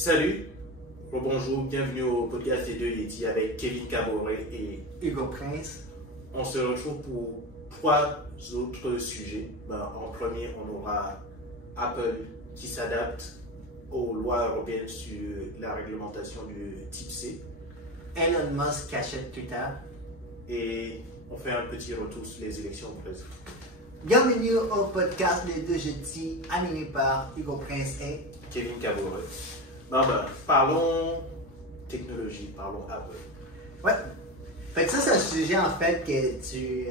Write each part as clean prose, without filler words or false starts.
Salut, bonjour, bienvenue au podcast des deux Yeti avec Kevin Caboret et Hugo Prince. on se retrouve pour trois autres sujets. En premier, on aura Apple qui s'adapte aux lois européennes sur la réglementation du type C. Elon Musk qui achète Twitter. Et on fait un petit retour sur les élections présidentielles. Bienvenue au podcast Les Deux Jetis, animé par Hugo Prince et Kevin Caboret. Parlons technologie, parlons Apple. ouais. Fait que ça, c'est un sujet en fait que tu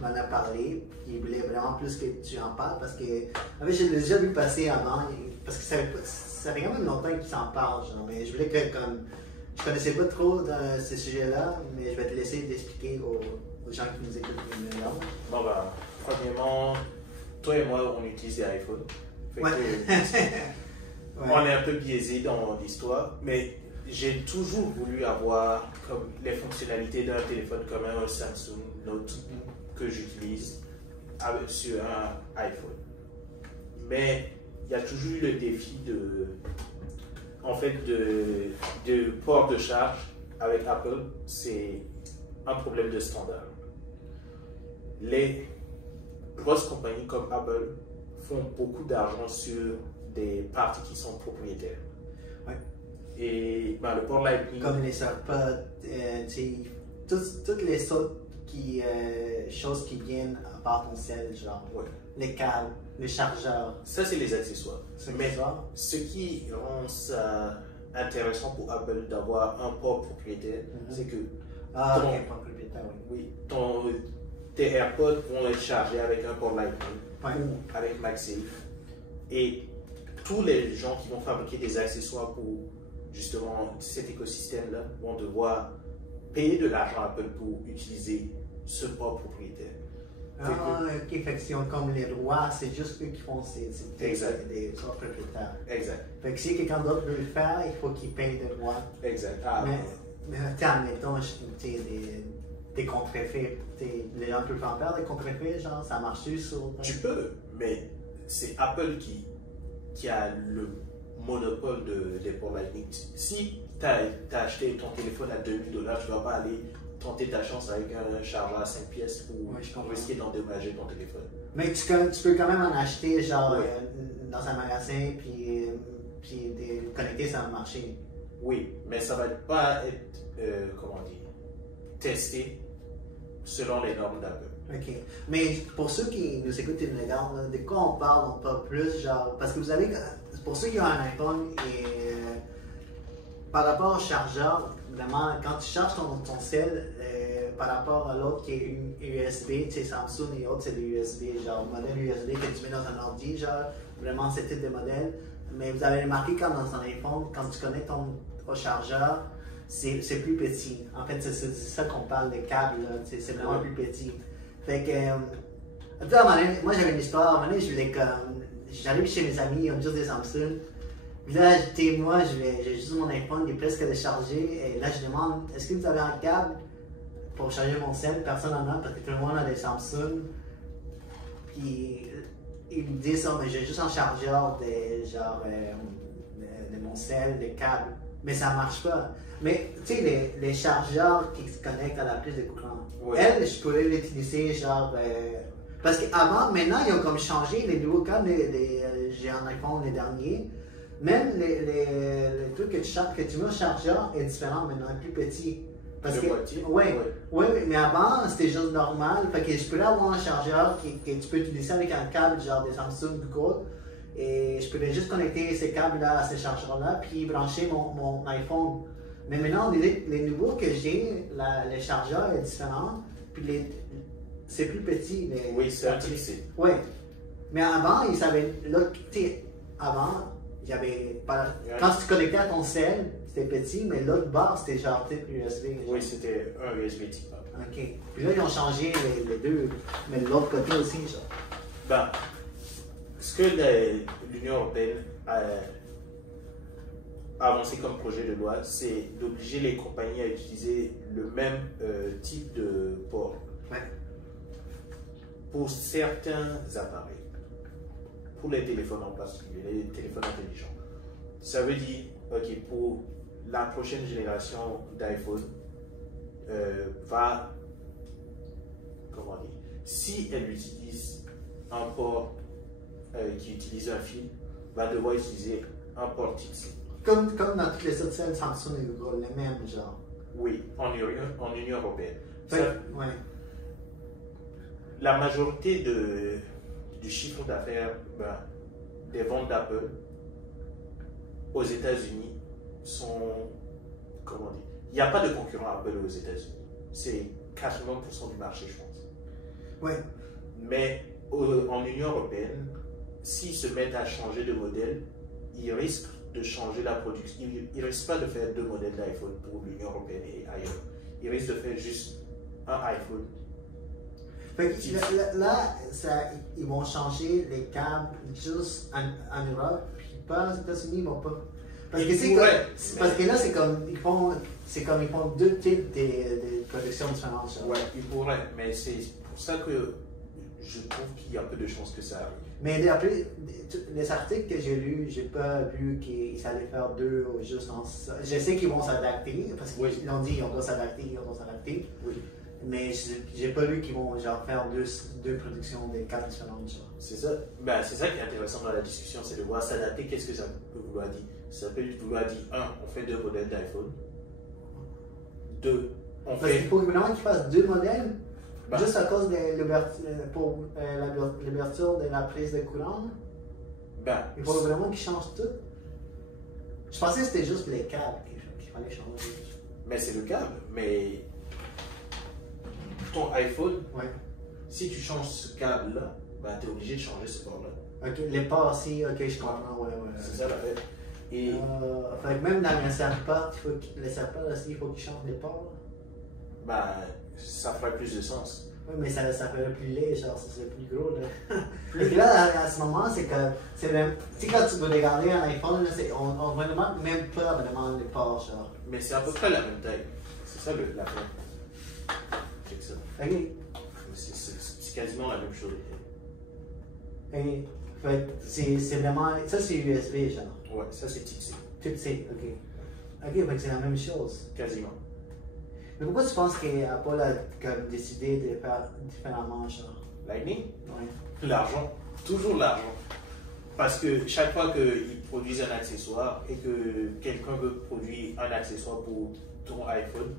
m'en as parlé. Il voulait vraiment plus que tu en parles parce que en fait, j'ai déjà vu passer avant. Parce que ça fait quand même longtemps qu'il s'en parle, genre, mais je voulais que comme je connaissais pas trop dans ce sujet-là, mais je vais te laisser t'expliquer aux gens qui nous écoutent maintenant. Premièrement, toi et moi, on utilise des iPhones. Fait Ouais. que, Ouais. on est un peu biaisé dans l'histoire, mais j'ai toujours voulu avoir comme les fonctionnalités d'un téléphone comme un Samsung Note que j'utilise sur un iPhone. Mais il y a toujours eu le défi de port de charge avec Apple. C'est un problème de standard. Les grosses compagnies comme Apple font beaucoup d'argent sur des parties qui sont propriétaires. Ouais. Et le port Lightning. Comme les AirPods, toutes les autres choses qui viennent à part ton cell, genre Ouais. les câbles, les chargeurs. Ça, c'est les accessoires. Mais ça. ce qui rend ça intéressant pour Apple d'avoir un port propriétaire, c'est que Ah, ton- ok, pas propriétaire, oui. tes AirPods vont être chargés avec un port Lightning Ouais. ou avec MagSafe. Et tous les gens qui vont fabriquer des accessoires pour justement cet écosystème-là vont devoir payer de l'argent à Apple pour utiliser ce port propriétaire. Ah, ok, fait que si on comme les droits, c'est juste eux qui font Exact. des propriétaires. Exact. Fait que si quelqu'un d'autre veut le faire, il faut qu'il paye des droits. Exact. Mais admettons, des contre-effets, les gens peuvent en faire des contre-effets, genre ça marche sur. Tu peux, mais c'est Apple qui a le monopole des ports Lightning. Si tu as acheté ton téléphone à 2000 $, tu ne vas pas aller tenter ta chance avec un chargeur à 5 pièces pour Ouais, je comprends. risquer d'endommager ton téléphone. Mais tu peux quand même en acheter genre Oui. dans un magasin puis connecter ça va marcher. Oui, mais ça ne va pas être, testé selon les normes d'Apple. Ok. Mais pour ceux qui nous écoutent et nous regardent, là, de quoi on parle, on parle plus, genre. Parce que vous avez. Pour ceux qui ont un iPhone et. Par rapport au chargeur, vraiment, quand tu charges ton cell, par rapport à l'autre qui est une USB, tu sais, Samsung et autres, c'est des USB, genre modèle USB que tu mets dans un ordi, genre, vraiment, ce type de modèle. Mais vous avez remarqué quand dans un iPhone, quand tu connectes au chargeur, c'est plus petit. En fait, c'est ça qu'on parle de câble, là, c'est vraiment plus petit. Fait que, à un moment donné, moi j'avais une histoire, à un moment donné, je voulais comme, j'arrive chez mes amis, ils ont juste des Samsung. Puis là, moi, j'ai juste mon iPhone, il est presque déchargé. Et là, je demande, est-ce que vous avez un câble pour charger mon cell? Personne n'en a parce que tout le monde a des Samsung. Puis ils me disent, oh, mais j'ai juste un chargeur de mon cell, des câbles. Mais ça marche pas. Mais tu sais, les chargeurs qui se connectent à la prise de courant, Ouais. elles, je pourrais l'utiliser genre. Parce qu'avant, maintenant, ils ont comme changé les nouveaux câbles. J'ai un iPhone les derniers. Même les trucs que tu mets au chargeur est différent maintenant, est plus petit. Parce Le que, boîtier? ouais, mais avant c'était juste normal. Fait que je pourrais avoir un chargeur que tu peux utiliser avec un câble genre des Samsung Google. Et je pourrais juste connecter ces câbles-là à ces chargeurs-là, puis brancher mon iPhone. Mais maintenant, les nouveaux que j'ai, le chargeur est différent, puis c'est plus petit. Oui, c'est un type C. Oui. Mais avant, ils savaient. Là, tu sais, avant, il y avait. Quand tu te connectais à ton cell, c'était petit, mais l'autre bord, c'était genre type USB. Oui, c'était un USB type A. Ok. Puis là, ils ont changé les deux, mais de l'autre côté aussi, genre. Ce que l'Union européenne a avancé comme projet de loi, c'est d'obliger les compagnies à utiliser le même type de port Ouais. pour certains appareils. Pour les téléphones en particulier, les téléphones intelligents. Ça veut dire, ok, pour la prochaine génération d'iPhone, comment dire, si elle utilise un port qui utilise un fil, va devoir utiliser un port Type-C. Comme dans toutes les autres celles Samsung et Google, les mêmes genre. Oui, en Union européenne. Ouais. La majorité du chiffre d'affaires des ventes d'Apple aux États-Unis sont, comment dire, il n'y a pas de concurrent Apple aux États-Unis. C'est 80% du marché, je pense. Ouais. Mais en Union européenne, s'ils se mettent à changer de modèle, ils risquent de changer la production. Ils ne risquent pas de faire 2 modèles d'iPhone pour l'Union européenne et ailleurs. Ils risquent de faire juste un iPhone. Fait que là, ils vont changer les câbles juste en Europe, puis pas aux États-Unis, ils vont pas. Parce que là, c'est comme ils font 2 types de productions différentes. Genre. Ouais, ils pourraient, mais c'est pour ça que je trouve qu'il y a peu de chances que ça arrive. Mais après, les articles que j'ai lus, j'ai pas vu qu'ils allaient faire 2 juste en ça. Je sais qu'ils vont s'adapter, parce qu'ils l'ont dit, on doit s'adapter. Oui. Mais j'ai pas lu qu'ils vont genre faire deux productions de câbles différentes. C'est ça. C'est ça qui est intéressant dans la discussion, c'est de voir s'adapter. Qu'est-ce que ça peut vouloir dire? Ça peut vouloir dire, on fait 2 modèles d'iPhone. 2, Parce qu'il faut vraiment qu'ils fassent 2 modèles, juste à cause de l'ouverture de la prise de courant. Il faut vraiment qu'ils changent tout. Je pensais que c'était juste les câbles qu'il fallait changer. Mais c'est le câble. Mais ton iPhone, si tu changes ce câble-là, tu es obligé de changer ce port-là. Ok, les ports aussi, ok, je comprends. Ouais. C'est ça la fait. Et fait que même dans les serre-ports, aussi, il faut qu'ils changent les ports. Ça ferait plus de sens. Oui, mais ça ferait plus laid, genre, ça serait plus gros. Là. Parce que là, à ce moment, c'est que. C'est même. Tu sais, quand tu veux regarder un iPhone, là, on ne demande même pas vraiment les ports, genre. Mais c'est à peu près la même taille. C'est ça la fin. Check ça. Ok. C'est quasiment la même chose. Et, fait c'est vraiment. Ça, c'est USB, genre. Ouais, ça c'est Type-C. Type-C, ok. Ok, fait que c'est la même chose. Quasiment. Mais pourquoi tu penses qu'Apple a comme décidé de faire différemment, genre? Lightning? Ouais. L'argent. Toujours l'argent. Parce que chaque fois qu'ils produisent un accessoire et que quelqu'un veut produire un accessoire pour ton iPhone,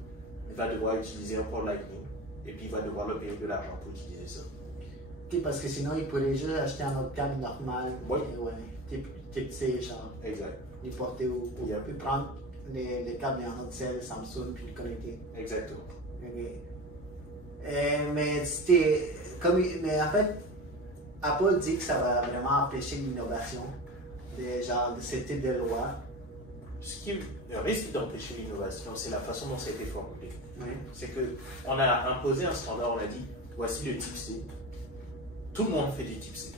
il va devoir utiliser un port Lightning et puis il va devoir le payer de l'argent pour utiliser ça. Ok, parce que sinon, il pourrait juste acheter un autre câble normal. Oui. Type C, genre. Exact. Les porter puis prendre les câbles en autre celle Samsung puis le connecter. Exactement. Okay. Mais en fait, Apple dit que ça va vraiment empêcher l'innovation de ce type de loi. Ce qui risque d'empêcher l'innovation, c'est la façon dont ça a été formulé. Oui. C'est qu'on a imposé un standard, on a dit, voici le type C. Tout le monde fait du type C.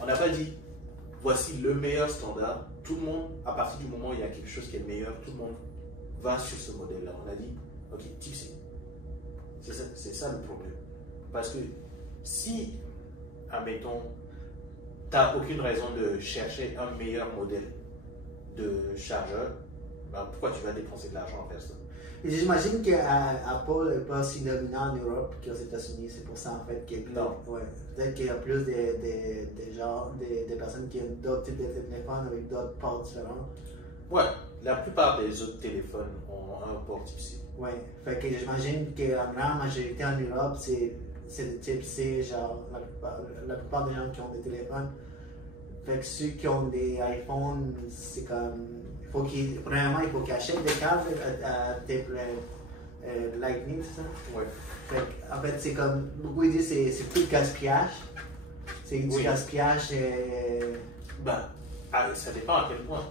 On n'a pas dit, voici le meilleur standard. Tout le monde, à partir du moment où il y a quelque chose qui est meilleur, tout le monde va sur ce modèle-là. On a dit, ok, type C. C'est ça le problème. Parce que si, admettons, tu n'as aucune raison de chercher un meilleur modèle de chargeur, pourquoi tu vas dépenser de l'argent à faire ça? J'imagine qu'Apple n'est pas aussi dominant en Europe qu'aux États-Unis. C'est pour ça en fait qu'il y a plus. Ouais. Peut-être qu'il y a plus de personnes qui ont d'autres types de téléphones avec d'autres ports différents. Ouais, la plupart des autres téléphones ont un port type C. Ouais, fait que j'imagine que la grande majorité en Europe, c'est le type C, genre la plupart des gens qui ont des téléphones. Fait que ceux qui ont des iPhones, c'est comme. Premièrement, il faut qu'ils achètent des câbles à type Lightning, c'est ça? Ouais. En fait, c'est comme. Beaucoup disent que c'est plus de gaspillage. C'est du gaspillage. Ça dépend à quel point.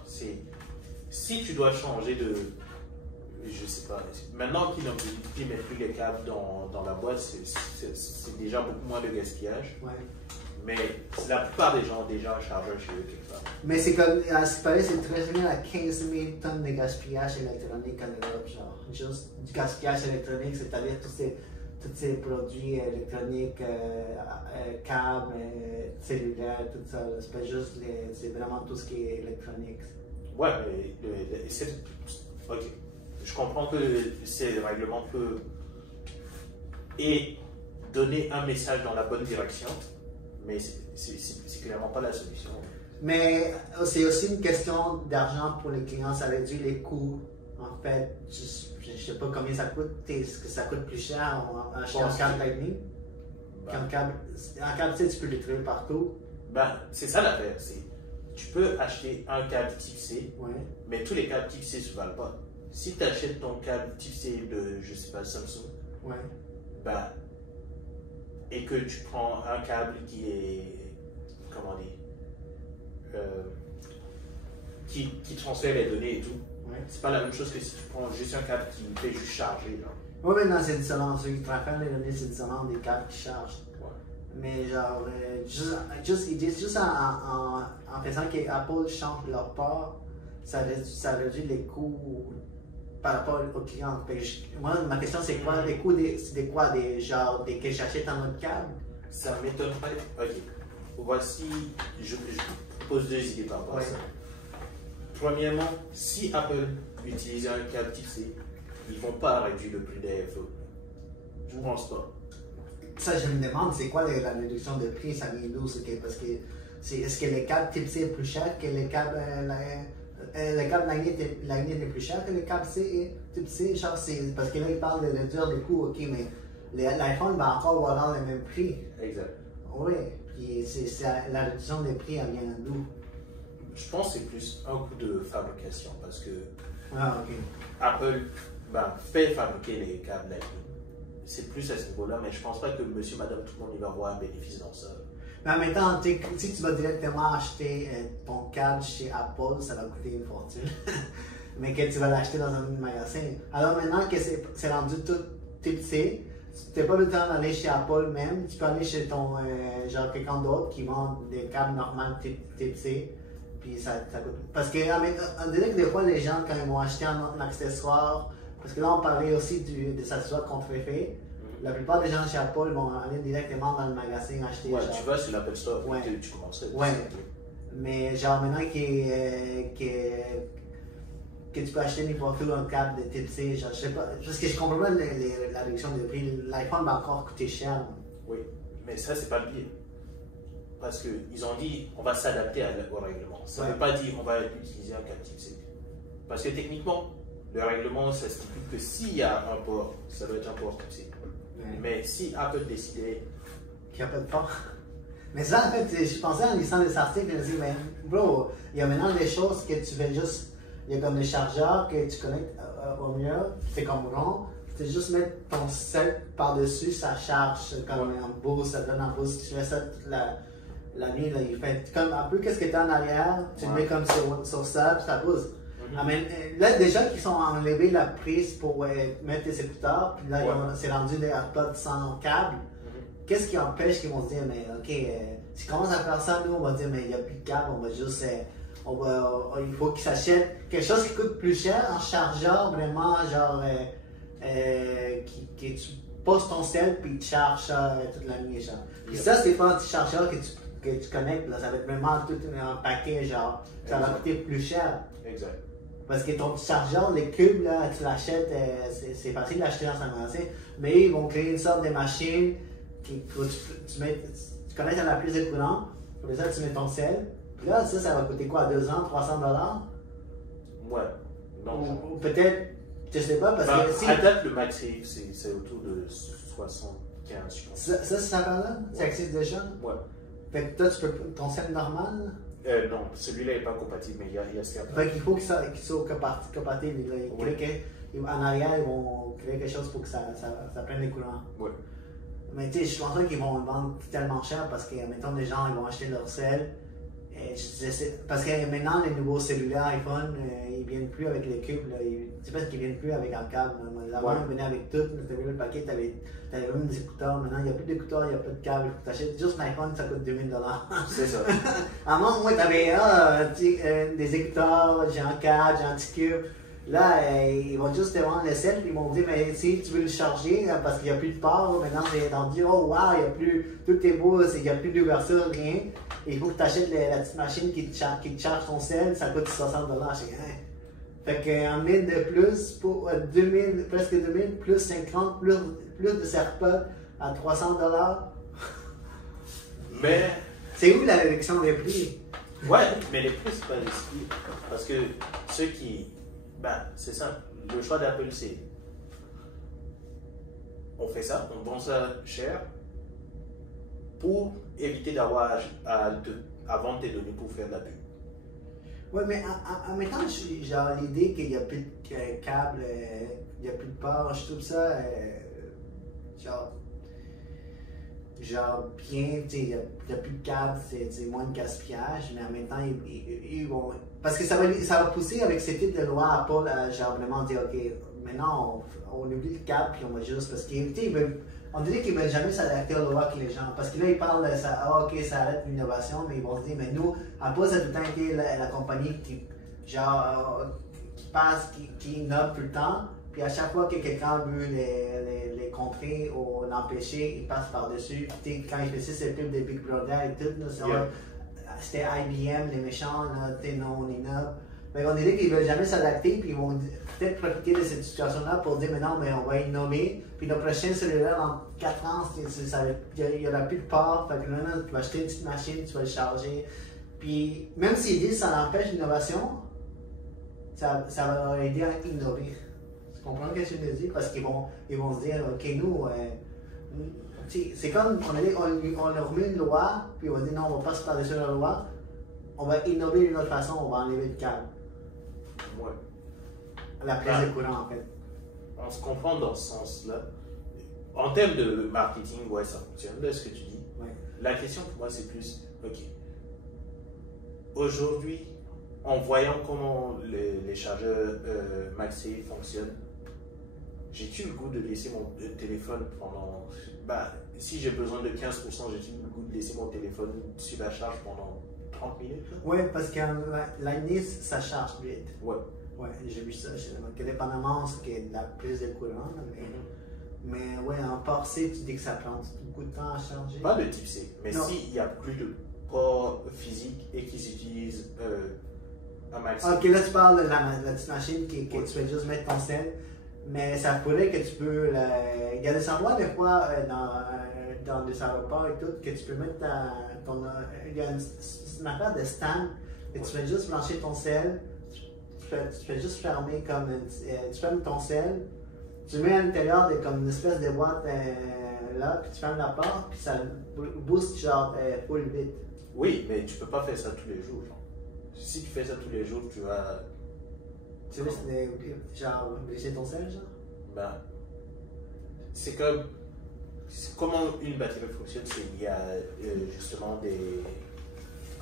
Si tu dois changer de. Je sais pas. Maintenant qu'ils ne mettent plus les câbles dans la boîte, c'est déjà beaucoup moins de gaspillage. Ouais. Mais la plupart des gens ont déjà un chargeur chez eux quelque part. Mais c'est comme, à ce qui paraît, c'est 13 000 à 15 000 tonnes de gaspillage électronique en Europe, genre. Juste du gaspillage électronique, c'est-à-dire tous ces produits électroniques, câbles, cellulaires, tout ça. C'est pas juste c'est vraiment tout ce qui est électronique. Ouais, mais ok. Je comprends que ces règlements peuvent et donner un message dans la bonne direction, mais c'est clairement pas la solution. Mais c'est aussi une question d'argent pour les clients, ça réduit les coûts. En fait, je ne sais pas combien ça coûte, est-ce que ça coûte plus cher acheter un câble Lightning? Un câble, tu peux le trouver partout. Ben, c'est ça l'affaire, tu peux acheter un câble type C, ouais. Mais tous les câbles type C ne se valent pas. Si tu achètes ton câble type C de, je sais pas, Samsung, ouais. Ben, et que tu prends un câble qui est, comment dire, qui transfère les données et tout, ouais. C'est pas la même chose que si tu prends juste un câble qui fait juste charger. Oui, mais non, c'est différent. Ceux qui transfèrent les données, c'est différent des câbles qui chargent. Ouais. Mais genre, ils disent juste en faisant qu'Apple change leur part, ça réduit les coûts par rapport aux clients. Moi, ma question, c'est quoi les coûts c'est quoi que j'achète un autre câble? Ça m'étonnerait. Ok. Voici, je pose deux idées par rapport à ça. Premièrement, si Apple utilisait un câble type C, ils ne vont pas réduire le prix des iPhones. Je ne pense pas. Ça, je me demande, c'est quoi la réduction de prix? Ça vient d'où? Parce que est-ce que les câbles type C est plus cher que les câbles Lightning est plus cher que les câbles type C? Genre, parce que là, ils parlent de réduire les coûts, ok, mais l'iPhone va encore avoir le même prix. Exact. Oui, puis la réduction des prix, elle vient d'où? Je pense que c'est plus un coût de fabrication parce que ok. Apple fait fabriquer les câbles Lightning. C'est plus à ce niveau-là, mais je pense pas que monsieur, madame, tout le monde il va avoir un bénéfice dans ça. Mais en même temps, si tu vas directement acheter ton câble chez Apple, ça va coûter une fortune. Mais que tu vas l'acheter dans un magasin. Alors maintenant que c'est rendu tout type C, tu n'as pas le temps d'aller chez Apple même, tu peux aller chez ton genre quelqu'un d'autre qui vend des câbles normaux type C. Puis ça coûte. Parce que on dirait que des fois les gens quand ils vont acheter un accessoire, parce que là on parlait aussi des accessoires contrefaits, la plupart des gens chez Apple vont aller directement dans le magasin acheter. Ouais, tu vas sur l'Apple Store, ouais. Tu commences. Ouais. Mais genre maintenant que tu peux acheter n'importe où un câble de type C, genre, je sais pas, parce que je comprends pas la réduction de prix. L'iPhone va encore coûter cher. Oui, mais ça c'est pas le pire. Parce qu'ils ont dit on va s'adapter au règlement. Ça ne veut pas dire on va utiliser un câble type C. Parce que techniquement, le règlement ça stipule que s'il y a un port, ça doit être un port type C. Mais si Apple décidait qu'il n'y a pas de port. Mais ça, en fait, je pensais en lisant les articles, je me disais, mais bro, il y a maintenant des choses que tu fais juste. Il y a comme des chargeurs que tu connectes au mur, c'est comme rond. Tu juste mettre ton set par-dessus, ça charge comme un boost, ça donne un boost. Tu fais ça toute la nuit, là, il fait comme un peu qu'est-ce que tu as en arrière, tu le mets comme sur ça, puis ça boost. Là, déjà qu'ils sont enlevé la prise pour mettre tes écouteurs, puis là, c'est rendu des AirPods sans câble. Qu'est-ce qui empêche qu'ils vont se dire, mais ok, si on commence à faire ça, nous, on va dire, mais il n'y a plus de câble, on va juste. Il faut qu'ils s'achètent quelque chose qui coûte plus cher, un chargeur vraiment, genre, que tu poses ton sel, puis tu charges ça toute la nuit, genre. Puis ça, c'est pas un petit chargeur que tu connectes, là, ça va être vraiment tout un paquet, genre, ça va coûter plus cher. Exact. Parce que ton chargeur, les cubes, là, tu l'achètes, c'est facile d'acheter dans un magasin, mais ils vont créer une sorte de machine que tu connectes à la prise de courant, pour ça, tu mets ton sel, puis là, ça va coûter quoi, 200, 300 $? Ouais. Non. Ou peut-être, je sais pas, parce que si. À date, le Maxi, c'est autour de 75, je pense. Ça va là? C'est accessible déjà? Ouais. Fait que toi, tu peux ton sel normal? Non, celui-là n'est pas compatible, mais il y a ce qu'il y a. Fait qu'il faut qu'il soit compatible. En arrière, ils vont créer quelque chose pour que ça prenne les courants. Oui. Mais tu sais, je pense pas qu'ils vont le vendre tellement cher parce que, mettons, les gens ils vont acheter leur sel. Parce que maintenant, les nouveaux cellulaires iPhone, ils viennent plus avec les cubes. C'est parce qu'ils viennent plus avec un câble. Avant, ils venaient avec tout. Tu avais le paquet, tu avais même des écouteurs. Maintenant, il n'y a plus d'écouteurs, il n'y a pas de câble. Tu achètes juste un iPhone, ça coûte 2000 $. C'est ça. Avant, moi, tu avais des écouteurs, j'ai un câble, j'ai un petit cube. Là, ils vont juste te vendre le sel, puis ils vont te dire, mais si tu veux le charger, parce qu'il n'y a plus de port, maintenant, ils vont te dire, oh wow, il n'y a plus, tout est beau, il n'y a plus d'ouverture, rien. Et il faut que tu achètes la petite machine qui te charge ton sel, ça coûte 60$. Je dis, hein. Fait qu'un 1000 de plus, pour 2000, presque 2000, plus 50, plus de serpents à 300$. Mais. C'est où la réduction des prix? Ouais, mais les prix, c'est pas risqué. Parce que ceux qui. Ben, c'est simple. Le choix d'Apple, c'est. On fait ça, on vend ça cher pour éviter d'avoir à vendre tes données pour faire de la pub. Ouais, mais en même temps, genre l'idée qu'il n'y a plus de câble, il n'y a plus de port, je trouve ça genre bien, tu sais, il n'y a plus de câble, c'est moins de gaspillage, mais en même temps, ils vont. Parce que ça va pousser avec ce type de loi Apple à genre vraiment dire, ok, maintenant on oublie le câble puis on va juste. Parce on dirait qu'ils ne veulent jamais s'adapter aux lois que les gens. Parce que là, ils parlent de ça, ok, ça arrête l'innovation, mais ils vont se dire, mais nous, Apple, ça a tout le temps été la compagnie qui innove tout le temps. Puis à chaque fois que quelqu'un veut les contrer ou l'empêcher, il passe par-dessus. Quand il faisait ce film de Big Brother et tout, c'était IBM, les méchants, non, on innove. Mais on dirait qu'ils ne veulent jamais s'adapter, puis ils vont peut-être profiter de cette situation-là pour dire, mais non, mais on va innover. Puis le prochain cellulaire, dans 4 ans, il n'y aura plus de port. Fait que maintenant, tu vas acheter une petite machine, tu vas le charger. Puis même s'ils disent que ça empêche l'innovation, ça va leur aider à innover. Tu comprends ce que je veux dire? Parce qu'ils vont se dire, ok, nous, c'est comme on leur remet une loi, puis on va dire non, on ne va pas se parler sur la loi, on va innover d'une autre façon, on va enlever le câble. Ouais. La prise de courant, en fait. On se comprend dans ce sens-là. En termes de marketing, ouais, ça fonctionne, là, ce que tu dis. Ouais. La question pour moi, c'est plus, ok, aujourd'hui, en voyant comment les chargeurs MagSafe fonctionnent, j'ai-tu le goût de laisser mon téléphone pendant. Bah, si j'ai besoin de 15%, j'ai-tu le goût de laisser mon téléphone sur la charge pendant 30 minutes? Oui, parce que la NIS, ça charge vite. Ouais. Ouais, j'ai vu ça. Que dépendamment de la prise de courant. Mais ouais, en port C, tu dis que ça prend beaucoup de temps à charger. Pas de type C, mais s'il n'y a plus de port physique et qu'ils utilisent un maximum. Ok, là tu parles de la petite machine que tu fais juste mettre ton sel. Mais ça pourrait que tu peux. Il y a des endroits, des fois, dans des aéroports et tout, que tu peux mettre ton. Il y a une affaire de stand, et tu fais juste brancher ton sel, tu fais juste fermer comme. Tu fermes ton sel, tu mets à l'intérieur comme une espèce de boîte là, puis tu fermes la porte, puis ça booste genre full vite. Oui, mais tu peux pas faire ça tous les jours, genre. Si tu fais ça tous les jours, tu vas. Tu veux genre briser ton sel, genre? Ben, c'est comme. Comment une batterie fonctionne, c'est qu'il y a justement des.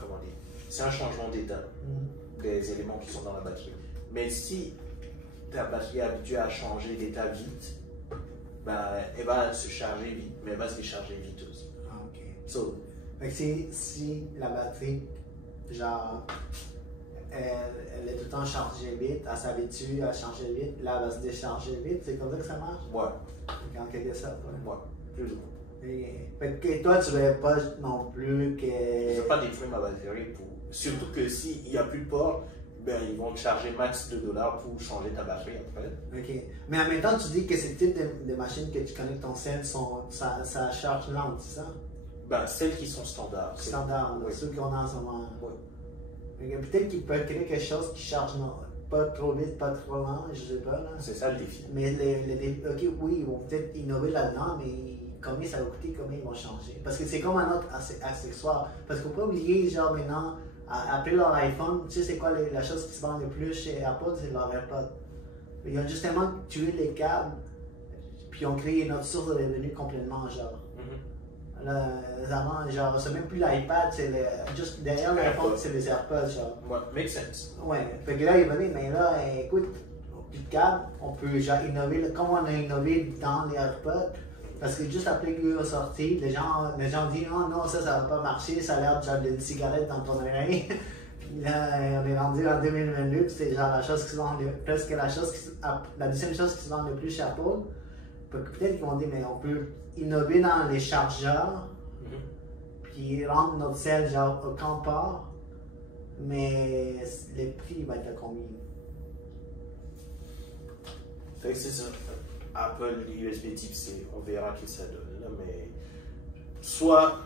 Comment dire? C'est un changement d'état des éléments qui sont dans la batterie. Mais si ta batterie est habituée à changer d'état vite, ben, elle va se charger vite, mais elle va se décharger vite aussi. Ah, ok. So, Fait que si la batterie, genre, elle est tout le temps chargée vite, elle s'habitue à changer vite, là elle va se décharger vite, c'est comme ça que ça marche? ouais. En quelque sorte, ouais. Ouais, plus ou moins. Fait que toi, tu ne veux pas non plus que. Je ne veux pas détruire ma batterie pour. Surtout que s'il n'y a plus de port, ben, ils vont te charger max $2 pour changer ta batterie après. Ok. Mais en même temps, tu dis que ce type de machines que tu connectes ton sel, ça charge lente, c'est ça? Ben, celles qui sont standards. Standard, oui. ceux qu'on a en ce moment. Oui. Peut-être qu'ils peuvent créer quelque chose qui charge pas trop vite, pas trop lent, je sais pas. Là. C'est ça le défi. Mais ok, oui, ils vont peut-être innover là-dedans, mais combien ça va coûter, combien ils vont changer. Parce que c'est comme un autre accessoire. Parce qu'il ne faut pas oublier, genre maintenant, après leur iPhone, tu sais c'est quoi la chose qui se vend le plus chez Apple, c'est leur AirPod. Ils ont justement tué les câbles, puis ils ont créé une autre source de revenus complètement, genre. Avant, genre, c'est même plus l'iPad, c'est juste derrière l'iPhone, c'est les AirPods, genre. Ouais, make sense. Ouais, fait que là, il va dire, mais là, écoute, plus de câble, on peut genre innover, comme on a innové dans les AirPods, parce que juste après qu'ils ont sorti, les gens disent, oh non, ça va pas marcher, ça a l'air genre d'une cigarette dans ton oreille. Là, on est rendu en 2022, puis c'est genre la chose qui se vend presque la deuxième chose qui se vend le plus chez Apple. Peut-être qu'ils vont dire, mais on peut innover dans les chargeurs, puis rendre notre sel genre au campeur, mais le prix va être à combien? Fait que c'est ça. Apple, USB Type C, on verra ce que ça donne. Là, mais soit,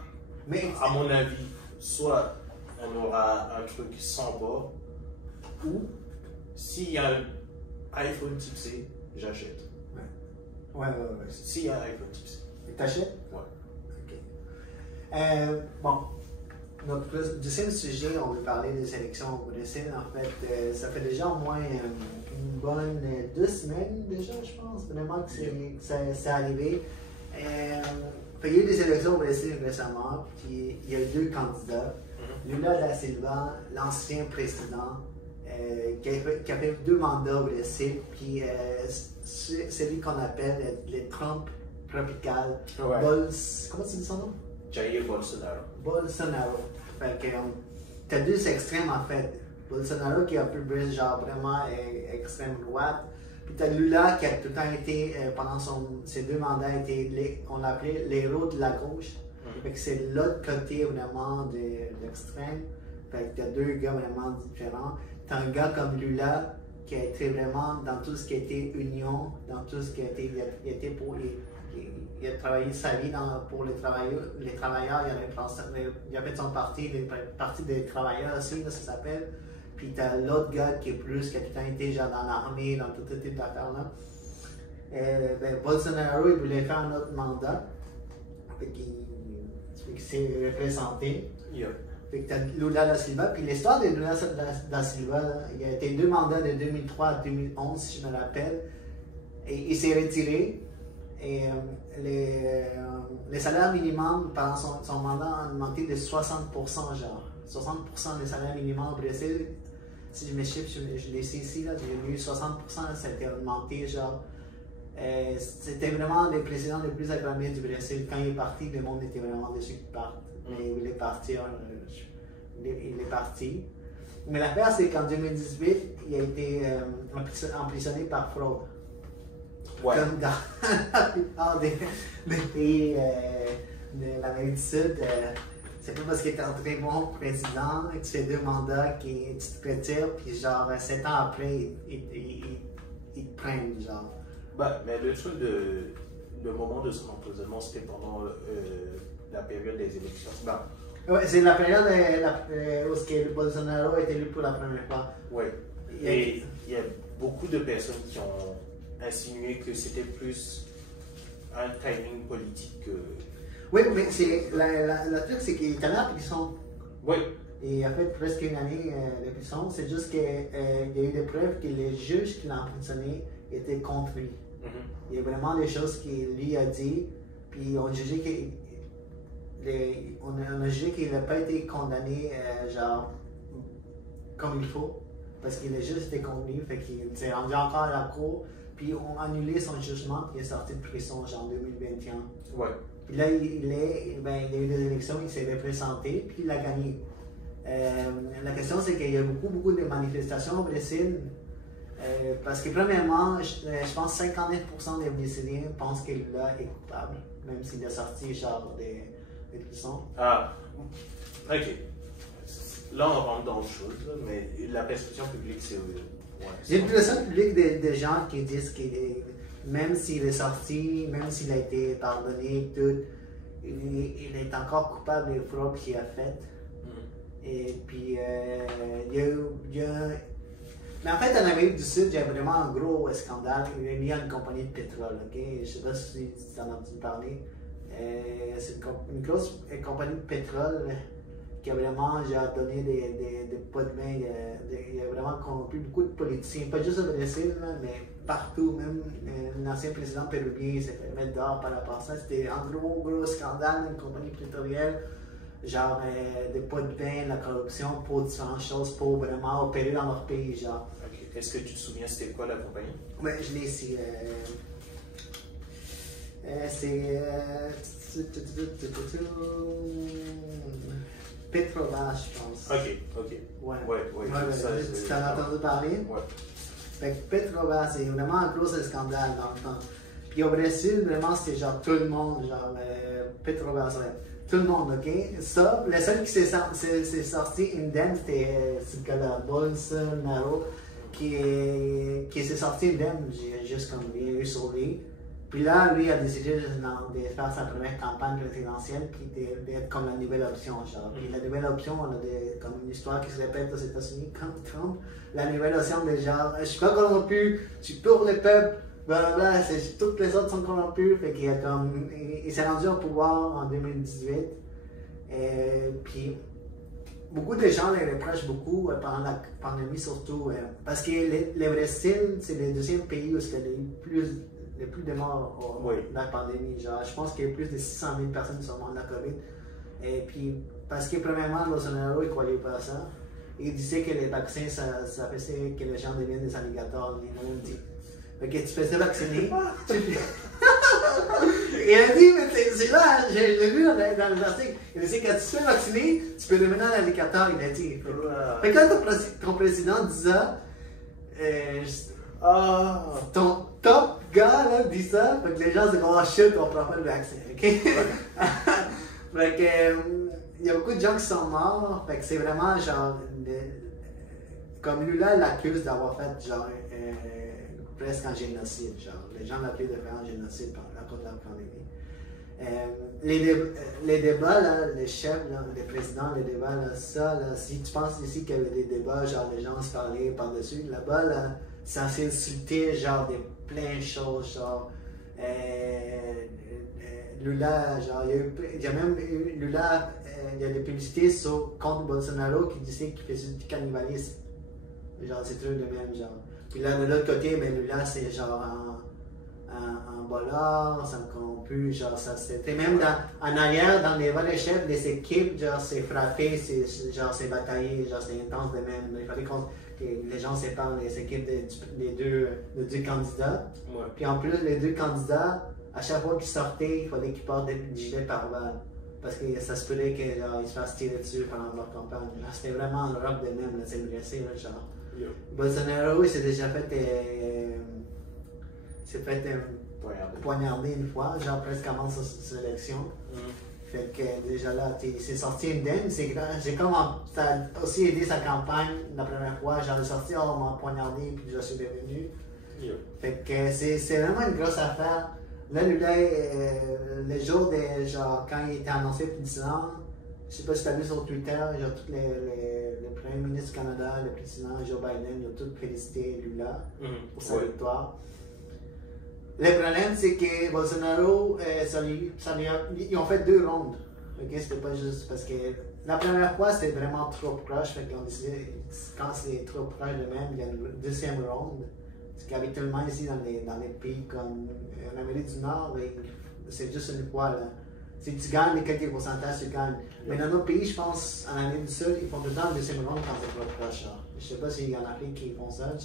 à mon avis, soit on aura un truc sans bord, ou s'il y a un iPhone Type C, j'achète. Ouais. S'il y a un iPhone Type C. T'achètes? Ouais. Ok. Bon. Notre deuxième sujet, on veut parler des élections au Brésil. En fait, ça fait déjà au moins une bonne 2 semaines déjà, je pense, vraiment que c'est arrivé. Il y a eu des élections au Brésil récemment, puis il y a 2 candidats. Lula da Silva, l'ancien président, qui a fait 2 mandats au Brésil, puis c'est lui qu'on appelle le Trump tropical. Ouais. Comment tu dis son nom? Jair Bolsonaro. Bolsonaro. Fait que t'as 2 extrêmes en fait. Bolsonaro qui est un peu plus genre vraiment extrême droite. Puis t'as Lula qui a tout le temps été, pendant ses 2 mandats, on l'appelait l'héros de la gauche. Fait que c'est l'autre côté vraiment de l'extrême. Fait que t'as 2 gars vraiment différents. T'as un gars comme Lula qui a été vraiment dans tout ce qui a été union, dans tout ce qui a été, il a travaillé sa vie pour les travailleurs, il a fait son parti, le parti des travailleurs aussi, là, ça s'appelle. Puis t'as l'autre gars qui a tout le temps été genre dans l'armée, dans tout ce type d'affaires-là. Bolsonaro, il voulait faire un autre mandat. Fait qu'il s'est représenté. Yeah. Fait que t'as Lula da Silva. Puis l'histoire de Lula da Silva, là, il a été 2 mandats de 2003 à 2011, si je me rappelle. Et il s'est retiré. Et les salaires minimums pendant son mandat ont augmenté de 60%, genre. 60% des salaires minimums au Brésil. Si je me chiffre, je l'ai ici, là, j'ai vu 60%, ça a été augmenté, genre. C'était vraiment le président le plus acclamé du Brésil. Quand il est parti, le monde était vraiment déçu qu'il parte. Mais il est parti, il est parti. Mais l'affaire, c'est qu'en 2018, il a été emprisonné par fraude. Ouais. Comme dans la plupart des pays de l'Amérique du Sud, c'est pas parce que tu es un très bon président que tu fais 2 mandats que tu te retires, puis genre 7 ans après, ils te prennent, genre. Mais le truc le moment de son emprisonnement, c'était pendant la période des élections. Ouais, c'est la période où Bolsonaro a été élu pour la première fois. Oui. Et il y a beaucoup de personnes qui ont insinué que c'était plus un timing politique que... Oui, mais le truc, c'est qu'il est allé en prison. Oui. Et il a fait presque une année de prison. C'est juste qu'il y a eu des preuves que les juges qui l'ont emprisonné étaient contre lui. Il y a vraiment des choses qu'il lui a dit, puis on a jugé qu'il n'a pas été condamné genre comme il faut, parce qu'il a juste été contre lui, fait qu'il s'est rendu encore à la cour, puis on a annulé son jugement, puis il est sorti de prison genre en 2021. Ouais. Puis là, il y a eu des élections, il s'est représenté, puis il a gagné. La question, c'est qu'il y a beaucoup de manifestations au Brésil. Parce que premièrement, je pense que 59% des Brésiliens pensent que Lula est coupable, même s'il est sorti genre des prisons. Ah, ok. Là, on rentre dans autre chose, là, mais la perception publique, c'est... Ouais, j'ai une perception publique des gens qui disent que même s'il est sorti, même s'il a été pardonné, tout, il est encore coupable des fraudes qu'il a faites. Et puis, mais en fait, en Amérique du Sud, il y a vraiment un gros scandale. Il y a une compagnie de pétrole, ok? Je ne sais pas si tu en as entendu parler. C'est une grosse compagnie de pétrole qui a vraiment donné des pots de main. Il a vraiment corrompu beaucoup de politiciens, pas juste au Brésil, mais partout. Même l'ancien président péruvien s'est fait mettre dehors par rapport à ça. C'était un gros scandale, une compagnie pétrolière. Genre des pots de vin, la corruption pour différentes choses pour vraiment opérer dans leur pays, genre. Okay. Est-ce que tu te souviens c'était quoi la compagnie? Oui, je l'ai ici. C'est Petrobras, je pense. Ok. Ouais. Ouais, ça, Tu t'en as entendu parler? Ouais. Fait que Petrobras, c'est vraiment un gros scandale dans le temps. Puis au Brésil, vraiment, c'était genre tout le monde, genre Petrobras, ouais. Tout le monde, ok? Ça, le seul qui s'est sorti indemne, c'était ce gars-là, Bolsonaro, qui s'est sorti indemne, j'ai juste comme rien eu sur lui. Puis là, lui a décidé de faire sa première campagne présidentielle, puis d'être comme la nouvelle option, genre. Puis la nouvelle option, on a comme une histoire qui se répète aux États-Unis, quand Trump, la nouvelle option de genre, je suis pas corrompu, je suis pour le peuple, blablabla, toutes les autres sont corrompus, fait qu'il a comme, il s'est rendu au pouvoir en 2018, puis beaucoup de gens les reprochent beaucoup pendant la pandémie surtout, parce que le Brésil, c'est le deuxième pays où il y a eu le plus de morts dans la pandémie. Genre, je pense qu'il y a plus de 600 000 personnes qui sont mortes de la COVID. Et puis, parce que premièrement, Bolsonaro, il ne croyait pas à ça. Il disait que les vaccins, ça faisait que les gens deviennent des alligators. Il a même dit. Fait que tu fais te vacciner. Il a dit, mais c'est là, je l'ai vu dans l'article. Il a dit que quand tu te fais vacciner, tu peux devenir un alligator, il a dit. Fait que quand ton président dit ça, ton top gars là, dit ça, fait que les gens se disent oh shit, on prend pas le vaccin, ok? Fait que, il y a beaucoup de gens qui sont morts, fait que c'est vraiment genre, comme Lula l'accuse d'avoir fait genre presque un génocide, genre, les gens l'appellent de faire un génocide à cause de la pandémie. Les débats, là, les chefs, là, les présidents, les débats, là, ça, là, si tu penses ici qu'il y avait des débats, genre les gens se parlaient par-dessus, là-bas, là, ça s'est insulté, genre, plein de choses, genre, Lula, genre, il y a même eu, Lula, il y a des publicités contre Bolsonaro qui disaient qu'il faisait du cannibalisme, genre, c'est trucs de même, genre. Puis là, de l'autre côté, ben, Lula, c'est genre un voleur, c'est un corrompu, genre, ça, c'était même en arrière, dans les vrais chefs des équipes, genre, c'est frappé, c'est bataillé, genre, c'est intense de même. Il fallait que les gens séparent les équipes des deux candidats. Ouais. Puis en plus, les deux candidats, à chaque fois qu'ils sortaient, il fallait qu'ils portent des gilets pare-balles. Parce que ça se pourrait qu'ils se fassent tirer dessus pendant leur campagne. C'était vraiment l'Europe de même, c'est blessé, genre. Yeah. Bolsonaro, il s'est déjà fait poignarder une fois, genre presque avant sa élection. Fait que déjà là, c'est sorti indemne. J'ai comme ça a aussi aidé sa campagne la première fois. J'en ai sorti, on m'a poignardé, puis je suis devenu. Yeah. Fait que c'est vraiment une grosse affaire. Là, Lula, le jour de, genre, quand il était annoncé président, je sais pas si tu as vu sur Twitter, genre, tous les premiers ministres du Canada, le président Joe Biden, ils ont tous félicité Lula pour sa victoire. Le problème, c'est que Bolsonaro, ils ont fait 2 rondes. Okay? C'était pas juste parce que la première fois, c'était vraiment trop proche. Fait qu'on disait, quand c'est trop proche de même, il y a une deuxième ronde. Parce qu'habituellement, ici, dans les pays comme en Amérique du Nord, c'est juste une fois. Là. Si tu gagnes, quelques pourcentages, tu gagnes. Mais dans nos pays, je pense, en Amérique du Sud, ils font tout le temps une deuxième ronde quand c'est trop proche. Hein. Je sais pas s'il y en a Afrique qui font ça.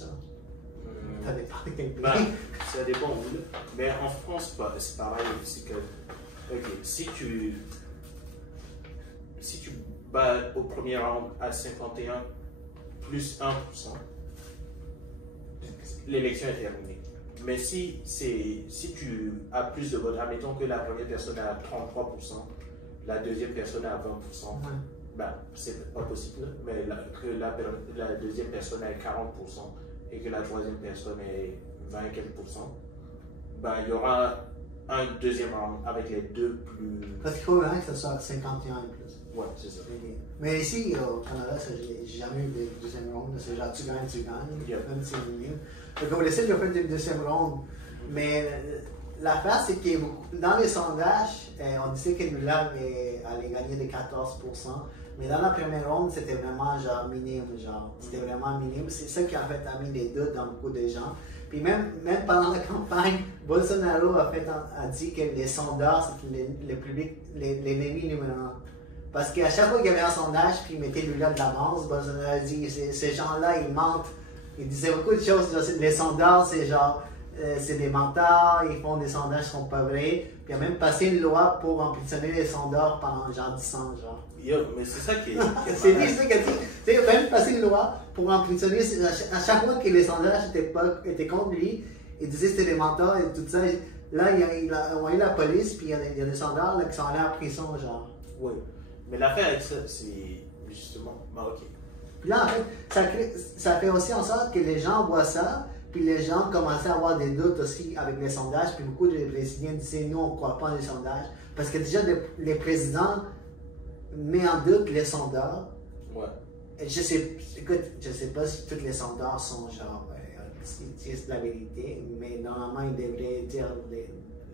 Ça dépend de quel pays. Ça dépend où. Mais en France, c'est pareil. C'est que, okay, si tu bats au premier round à 51 plus 1%, l'élection est terminée. Mais si tu as plus de votes, admettons que la première personne a 33%, la deuxième personne a 20%, ben, c'est pas possible, mais que la deuxième personne ait 40%, et que la troisième personne ait 20 quelques %, ben, il y aura un deuxième round avec les deux plus. Parce qu'il faut vraiment que ça soit 51 et plus. Ouais, c'est ça. Mais ici, au Canada, j'ai jamais eu de deuxième round. C'est genre tu gagnes, yeah. Même si c'est mieux. Donc, au Brésil, ils ont fait une deuxième round. Mais l'affaire, c'est que dans les sondages, on disait que Lula allait gagner de 14%. Mais dans la première ronde, c'était vraiment genre minime, genre. C'était vraiment minime. C'est ça qui a fait mis des doutes dans beaucoup de gens. Puis même pendant la campagne, Bolsonaro a dit que les sondeurs, c'était l'ennemi numéro 1. Parce qu'à chaque fois qu'il y avait un sondage, puis il mettait Lula de l'avance, Bolsonaro a dit ces gens-là, ils mentent. Il disait beaucoup de choses. Les sondeurs, c'est genre c'est des menteurs, ils font des sondages qui sont pas vrais. Puis il a même passé une loi pour emprisonner les sondeurs pendant genre 10 ans, genre. Yo, mais c'est ça qui est. C'est lui, c'est ça qu'il a dit. Tu sais, il a même passé une loi pour emprisonner, à chaque fois que les sondages étaient contre lui, il disait que c'était des menteurs et tout ça. Là, il a envoyé la police, puis il y a des sondeurs là, qui sont allés en prison, genre. Oui, mais l'affaire avec ça, c'est justement marocain. Puis là, en fait, ça fait aussi en sorte que les gens voient ça, puis les gens commençaient à avoir des doutes aussi avec les sondages, puis beaucoup de Brésiliens disaient nous, on ne croit pas les sondages. Parce que déjà, les présidents mettent en doute les sondeurs. Ouais. Et je sais pas si tous les sondeurs sont genre, ils disent la vérité, mais normalement, ils devraient dire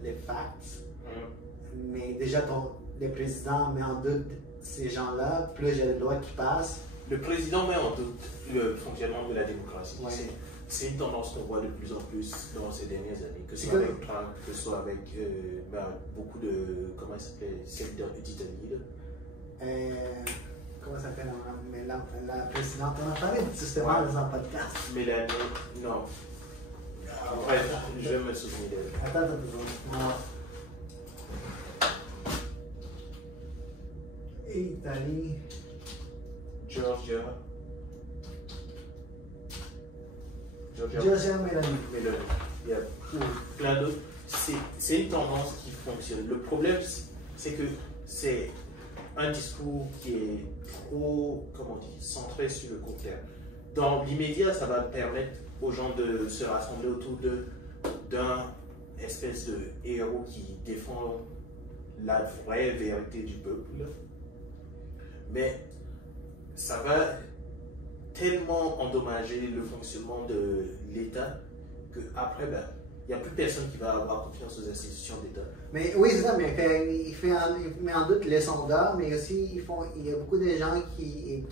les facts. Mais déjà, le président met en doute ces gens-là, plus il y a des lois qui passent. Le président met en doute le fonctionnement de la démocratie. Ouais. C'est une tendance qu'on voit de plus en plus dans ces dernières années, que ce soit avec Trump, que ce soit avec beaucoup de, comment il s'appelait, celle d'Italie. Comment ça s'appelle la présidente? On a parlé justement dans un podcast. Mélanie, non. Ouais, je vais me souvenir d'elle. Attends. Italie. Georgia Mélanie. Il y a plein d'autres. C'est une tendance qui fonctionne. Le problème, c'est que c'est un discours qui est trop, comment on dit, centré sur le court terme. Dans l'immédiat, ça va permettre aux gens de se rassembler autour d'un espèce de héros qui défend la vraie vérité du peuple. Mais ça va tellement endommager le fonctionnement de l'État qu'après, il n'y a plus personne qui va avoir confiance aux institutions d'État. Mais oui, c'est ça, mais il met en doute les sondeurs, mais aussi il y a beaucoup de gens qui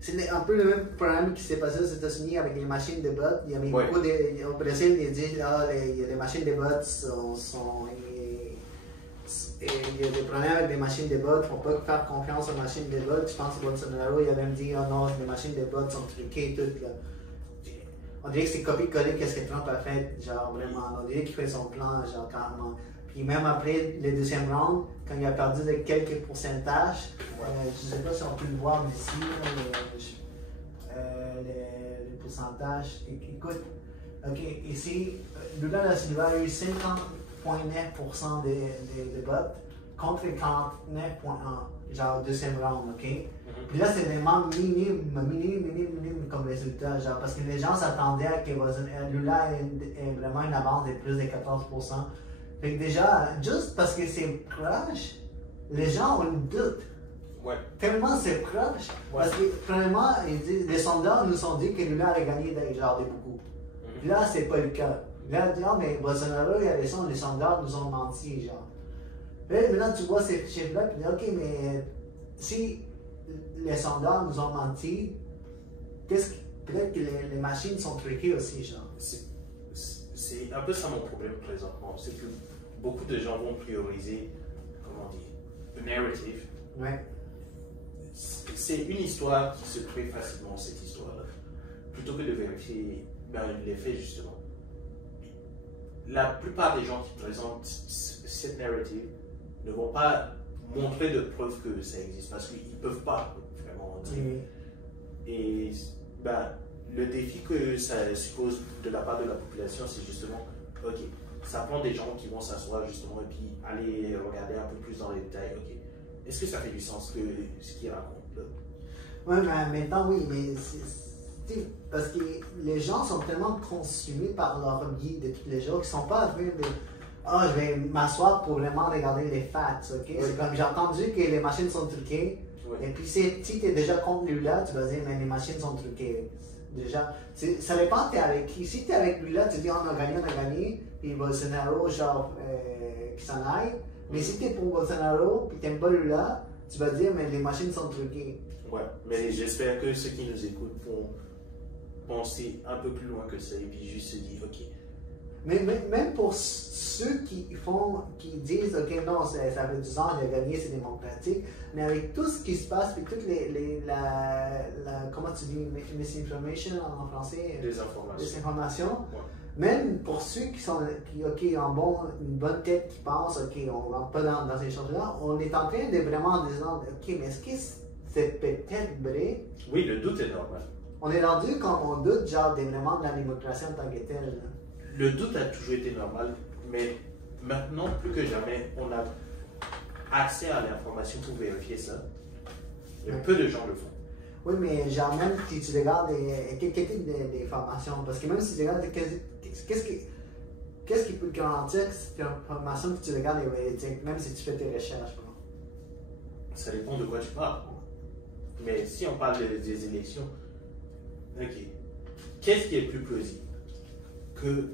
c'est un peu le même problème qui s'est passé aux États-Unis avec les machines de vote. Il y a beaucoup de, au Brésil, ils disent les machines de vote il y a des problèmes avec les machines de vote, il ne faut pas faire confiance aux machines de vote. Je pense que Bolsonaro il a même dit oh non, les machines de vote sont truquées et tout. Là. On dirait que c'est copier-coller qu'est-ce que Trump a fait, genre vraiment. On dirait qu'il fait son plan, genre carrément. Puis même après le deuxième round, quand il a perdu de quelques pourcentages, je ne sais pas si on peut le voir ici, les pourcentages. Écoute, ok, ici, Lula da Silva a eu 50,9% de votes contre 49,1%, genre deuxième round, ok? Puis là, c'est vraiment minime comme résultat, genre, parce que les gens s'attendaient à que Lula ait vraiment une avance de plus de 14%. Fait que déjà, juste parce que c'est proche, les gens ont une doute. Ouais. Tellement c'est proche. Parce que, premièrement, les sondeurs nous ont dit que Lula allait gagner genre de beaucoup. Puis là, c'est pas le cas. Là, on dit, mais Bolsonaro, il y a les sondeurs nous ont menti, genre. Et maintenant, tu vois ces chiffres-là, puis ok, mais si les sondeurs nous ont menti, peut-être que les machines sont truquées aussi, genre. C'est un peu ça mon problème présentement, c'est que beaucoup de gens vont prioriser, comment dire, le narrative. Ouais. C'est une histoire qui se crée facilement, cette histoire-là, plutôt que de vérifier les faits, justement. La plupart des gens qui présentent cette narrative ne vont pas montrer de preuves que ça existe, parce qu'ils ne peuvent pas vraiment dire. Et le défi que ça suppose de la part de la population, c'est justement, ok, ça prend des gens qui vont s'asseoir justement et puis aller regarder un peu plus dans les détails, ok, est-ce que ça fait du sens que ce qu'ils racontent là? Oui, mais en même temps, oui, mais parce que les gens sont tellement consumés par leur vie de tous les jours qu'ils ne sont pas en train de je vais m'asseoir pour vraiment regarder les facts, ok? Oui. C'est comme j'ai entendu que les machines sont truquées, et puis si tu es déjà contre Lula, tu vas dire, mais les machines sont truquées. Déjà, ça dépend t'es avec qui. Si tu es avec Lula, tu dis on a gagné, puis Bolsonaro, genre, qui s'en aille. Mais si tu es pour Bolsonaro, puis tu n'aimes pas Lula, tu vas dire, mais les machines sont truquées. Ouais, mais j'espère que ceux qui nous écoutent vont penser un peu plus loin que ça et puis juste se dire, ok. Mais même pour ceux qui disent, ok, non, ça fait 10 ans, il a gagné, c'est démocratique, mais avec tout ce qui se passe, puis toutes comment tu dis, misinformation en français? Désinformation. Désinformation. Ouais. même pour ceux qui ont une bonne tête, qui pensent, ok, on ne rentre pas dans ces choses-là, on est en train de vraiment dire, ok, mais est-ce que c'est peut-être vrai? Oui, le doute est normal. On est rendu quand on doute, genre, vraiment de la démocratie en tant que telle. Là. Le doute a toujours été normal, mais maintenant, plus que jamais, on a accès à l'information pour vérifier ça. Et peu de gens le font. Oui, mais genre, même si tu regardes quel type d'informations, parce que même si tu regardes, qu'est-ce qui peut te garantir que cette information que tu regardes est véridique, même si tu fais tes recherches? Bro? Ça dépend de quoi tu parles. Mais si on parle des élections, ok, qu'est-ce qui est plus plausible que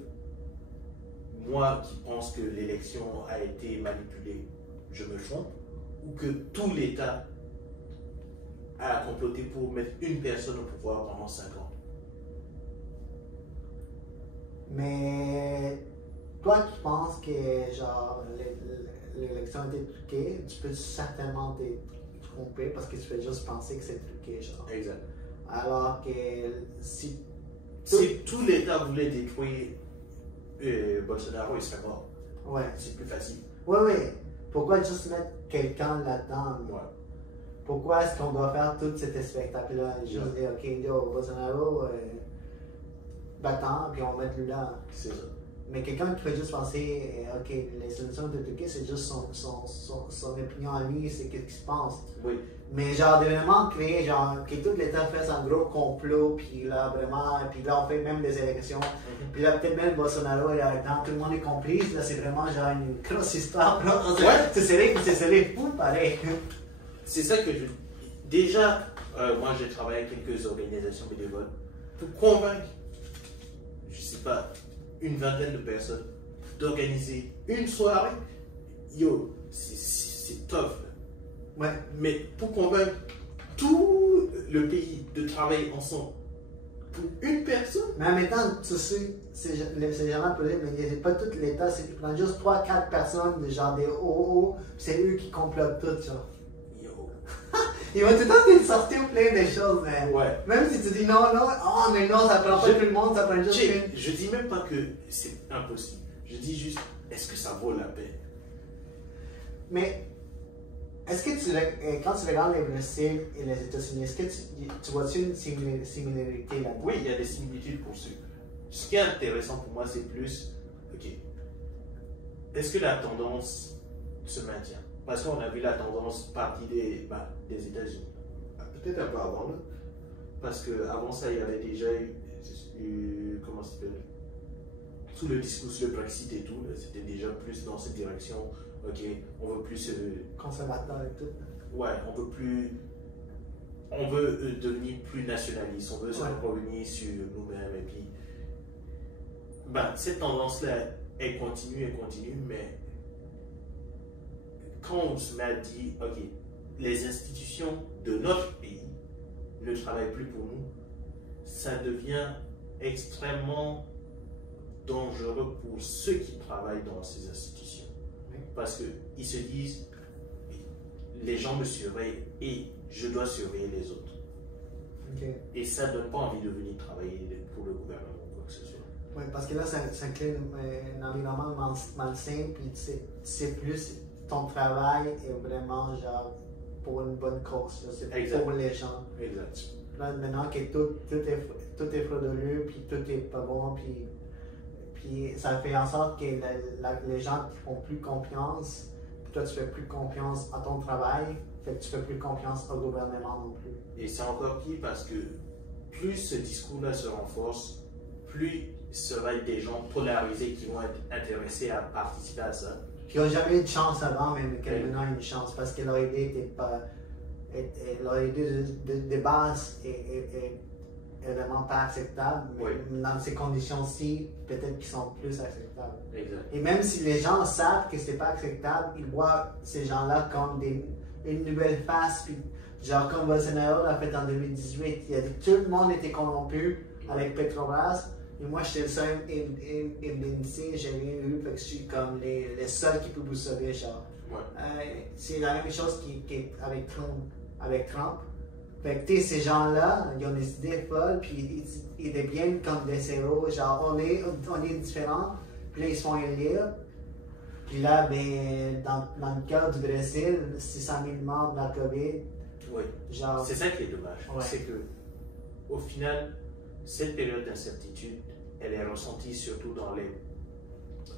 moi qui pense que l'élection a été manipulée, je me trompe, ou que tout l'État a comploté pour mettre une personne au pouvoir pendant 5 ans? Mais toi qui penses que genre l'élection a été truquée, tu peux certainement te tromper parce que tu fais juste penser que c'est truqué, genre. Exact. Alors que si tout l'État voulait détruire Bolsonaro, il serait mort. ouais. C'est plus facile. Oui, oui. Pourquoi juste mettre quelqu'un là-dedans? Ouais. Pourquoi est-ce qu'on doit faire tout cet spectacle-là? Juste dire, ok, yo, Bolsonaro, battant, puis on va mettre lui là. C'est ça. Mais quelqu'un qui fait juste penser, ok, les solutions de Turquie, c'est juste son opinion à lui, c'est ce qu'il se pense. Oui. Mais genre, de vraiment créer, genre, que tout l'État fasse un gros complot, puis là, vraiment, puis là, on fait même des élections. Puis là, peut-être même Bolsonaro est là-dedans, tout le monde est complice, là, c'est vraiment genre une grosse histoire. Ouais. Ce serait fou, pareil. C'est ça que je... Déjà, moi j'ai travaillé avec quelques organisations bénévoles pour convaincre, je sais pas, une vingtaine de personnes d'organiser une soirée. Yo, c'est tough. Ouais. Mais pour convaincre tout le pays de travailler ensemble pour une personne. Mais en même temps, tu sais, ces gens-là peuvent dire, mais c'est pas tout l'État, c'est qu'ils prennent juste 3-4 personnes, genre des hauts, c'est eux qui complotent tout, genre. Yo. Ils vont tout le temps te sortir plein de choses, man. Ouais. Même si tu dis non, oh, mais non, ça prend pas tout le monde, ça prend juste une. Je dis même pas que c'est impossible. Je dis juste, est-ce que ça vaut la peine? Mais, est-ce que quand tu regardes les Brésil et les États-Unis, est-ce que tu vois-tu une similarité là-dedans? Oui, il y a des similitudes pour ceux. Ce qui est intéressant pour moi, c'est plus, ok, est-ce que la tendance se maintient? Parce qu'on a vu la tendance partie des États-Unis. Peut-être un peu avant, là. Parce qu'avant ça, il y avait déjà eu comment ça s'appelle? Sous le discours sur le Brexit et tout, c'était déjà plus dans cette direction. Ok, on veut plus. Conservateur et tout. Ouais, on veut plus. On veut devenir plus nationaliste, on veut se revenir sur nous-mêmes. Et puis, cette tendance-là, elle continue, mais quand on se met à dire, ok, les institutions de notre pays ne travaillent plus pour nous, ça devient extrêmement dangereux pour ceux qui travaillent dans ces institutions. Parce qu'ils se disent, les gens me surveillent et je dois surveiller les autres. Okay. Et ça ne donne pas envie de venir travailler pour le gouvernement ou quoi que ce soit. Oui, parce que là, ça crée un environnement malsain, puis tu sais plus ton travail est vraiment genre pour une bonne cause, c'est pour les gens. Exact. Là, maintenant que tout est frauduleux, puis tout est pas bon, puis ça fait en sorte que les gens ne font plus confiance, puis toi tu fais plus confiance à ton travail, fait que tu fais plus confiance au gouvernement non plus. Et c'est encore pire parce que plus ce discours-là se renforce, plus ce va être des gens polarisés qui vont être intéressés à participer à ça. Qui n'ont jamais eu de chance avant, mais qui maintenant ont une chance parce que leur idée était pas. Leur idée de base est vraiment pas acceptable, mais dans ces conditions-ci, peut-être qu'ils sont plus acceptables. Exact. Et même si les gens savent que c'est pas acceptable, ils voient ces gens-là comme une nouvelle face, puis genre comme Bolsonaro l'a fait en 2018, tout le monde était corrompu avec Petrobras. Et moi, j'étais le seul indemnisé, j'ai rien eu, fait que je suis comme les seuls qui peuvent vous sauver, genre. Ouais. C'est la même chose avec Trump. Fait que, tu sais, ces gens-là, ils ont des idées folles, puis ils deviennent comme des héros. Genre, on est différents, puis là, ils se font élire. Puis là, ben, dans le cas du Brésil, 600 000 morts de la COVID. Oui. Genre. C'est ça qui est dommage. Ouais. C'est que, au final, cette période d'incertitude, elle est ressentie surtout dans les.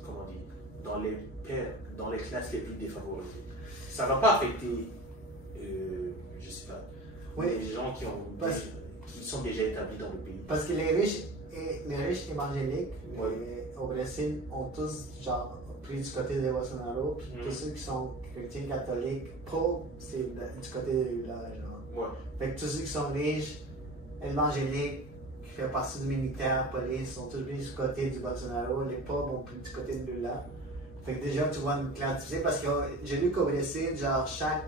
Comment dire? Dans les classes les plus défavorisées. Ça ne va pas affecter, je ne sais pas, les gens qui sont déjà établis dans le pays. Parce que les riches évangéliques au Brésil ont tous genre, pris du côté de Bolsonaro, puis tous ceux qui sont chrétiens catholiques, pauvres, c'est du côté de Lula. Genre. Ouais. Fait que tous ceux qui sont riches, évangéliques, qui font partie du militaire, police, sont tous pris du côté du Bolsonaro, les pauvres ont pris du côté de Lula. Fait que déjà, tu vois une classe divisée, parce que j'ai lu qu'au Brésil, genre, chaque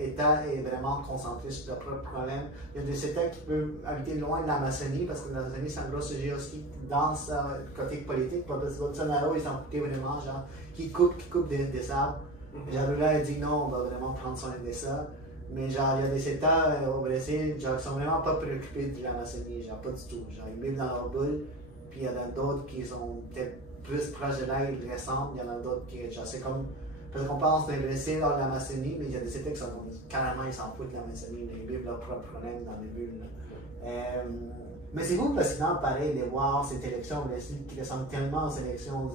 État est vraiment concentré sur leurs propres problèmes. Il y a des États qui peuvent habiter loin de l'Amazonie, parce que l'Amazonie, c'est un gros sujet aussi dans ce côté politique. Parce que Bolsonaro, ils s'en foutaient vraiment, genre, qui coupe des arbres. Genre, Lula a dit non, on va vraiment prendre soin de ça. Mais genre, il y a des États au Brésil, genre, qui sont vraiment pas préoccupés de l'Amazonie, genre, pas du tout. Genre, ils vivent dans leur bulle, puis il y en a d'autres qui sont peut-être plus proches de l'air récente, il y en a d'autres qui, genre, c'est comme, parce qu'on pense des Brésil dans l'Amazonie, mais il y a des États qui sont carrément, ils s'en foutent de l'Amazonie, mais ils vivent leurs propres problèmes dans les bulles. Mais c'est vous fascinant, pareil, de voir cette élection au Brésil qui ressemble tellement aux élections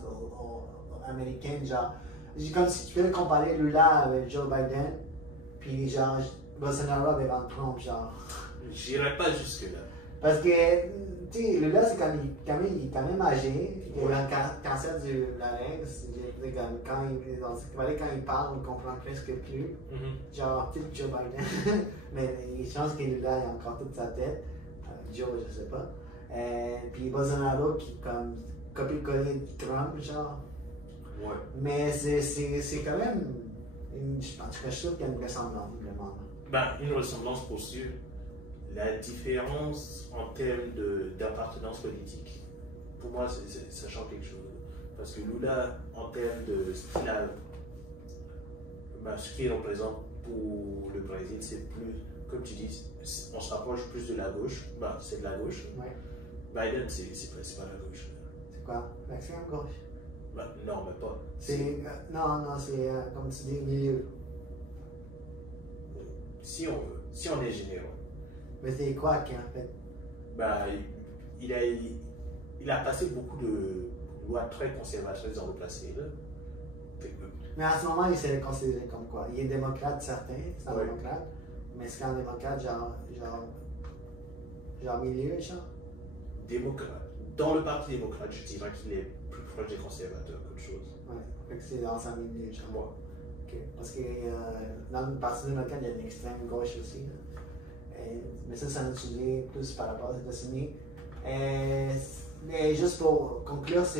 américaines, genre, comme si tu peux comparer Lula avec Joe Biden, puis genre, Bolsonaro avec Donald Trump, genre. J'irai pas jusque-là. Parce que, tu sais, Lula, c'est il est quand même âgé, il a un cancer du larynx, quand il parle, on ne comprend presque plus. Genre, peut-être Joe Biden, mais il chance que Lula ait encore toute sa tête. Joe, je sais pas. Puis Bolsonaro qui, comme, copie-coller Trump, genre. Ouais. Mais c'est quand même, en tout cas, je trouve qu'il y a une ressemblance, vraiment. Ben, une ressemblance pour sûr. La différence en termes d'appartenance politique, pour moi, ça change quelque chose. Parce que Lula, en termes de ce qu'il représente pour le Brésil, c'est plus, comme tu dis, on se rapproche plus de la gauche. Ben, c'est de la gauche. Ouais. Biden, c'est pas la gauche. C'est quoi? L'extrême gauche? Ben, non, mais pas. Non, c'est comme tu dis, milieu. Si on est généreux. Mais c'est quoi qui en fait? Ben, il a passé beaucoup de lois très conservatrices dans le passé. Là. Mais en ce moment, il s'est considéré comme quoi? Il est démocrate, certain, c'est un démocrate. Mais c'est un démocrate, genre milieu, genre? Démocrate. Dans le Parti démocrate, je dirais qu'il est plus proche des conservateurs qu'autre chose. Ouais, fait que c'est dans un milieu, genre. Moi. Okay. Parce que dans le Parti démocrate, il y a une extrême gauche aussi. Là. Mais ça nous sujet plus par rapport aux États-Unis. Mais juste pour conclure ce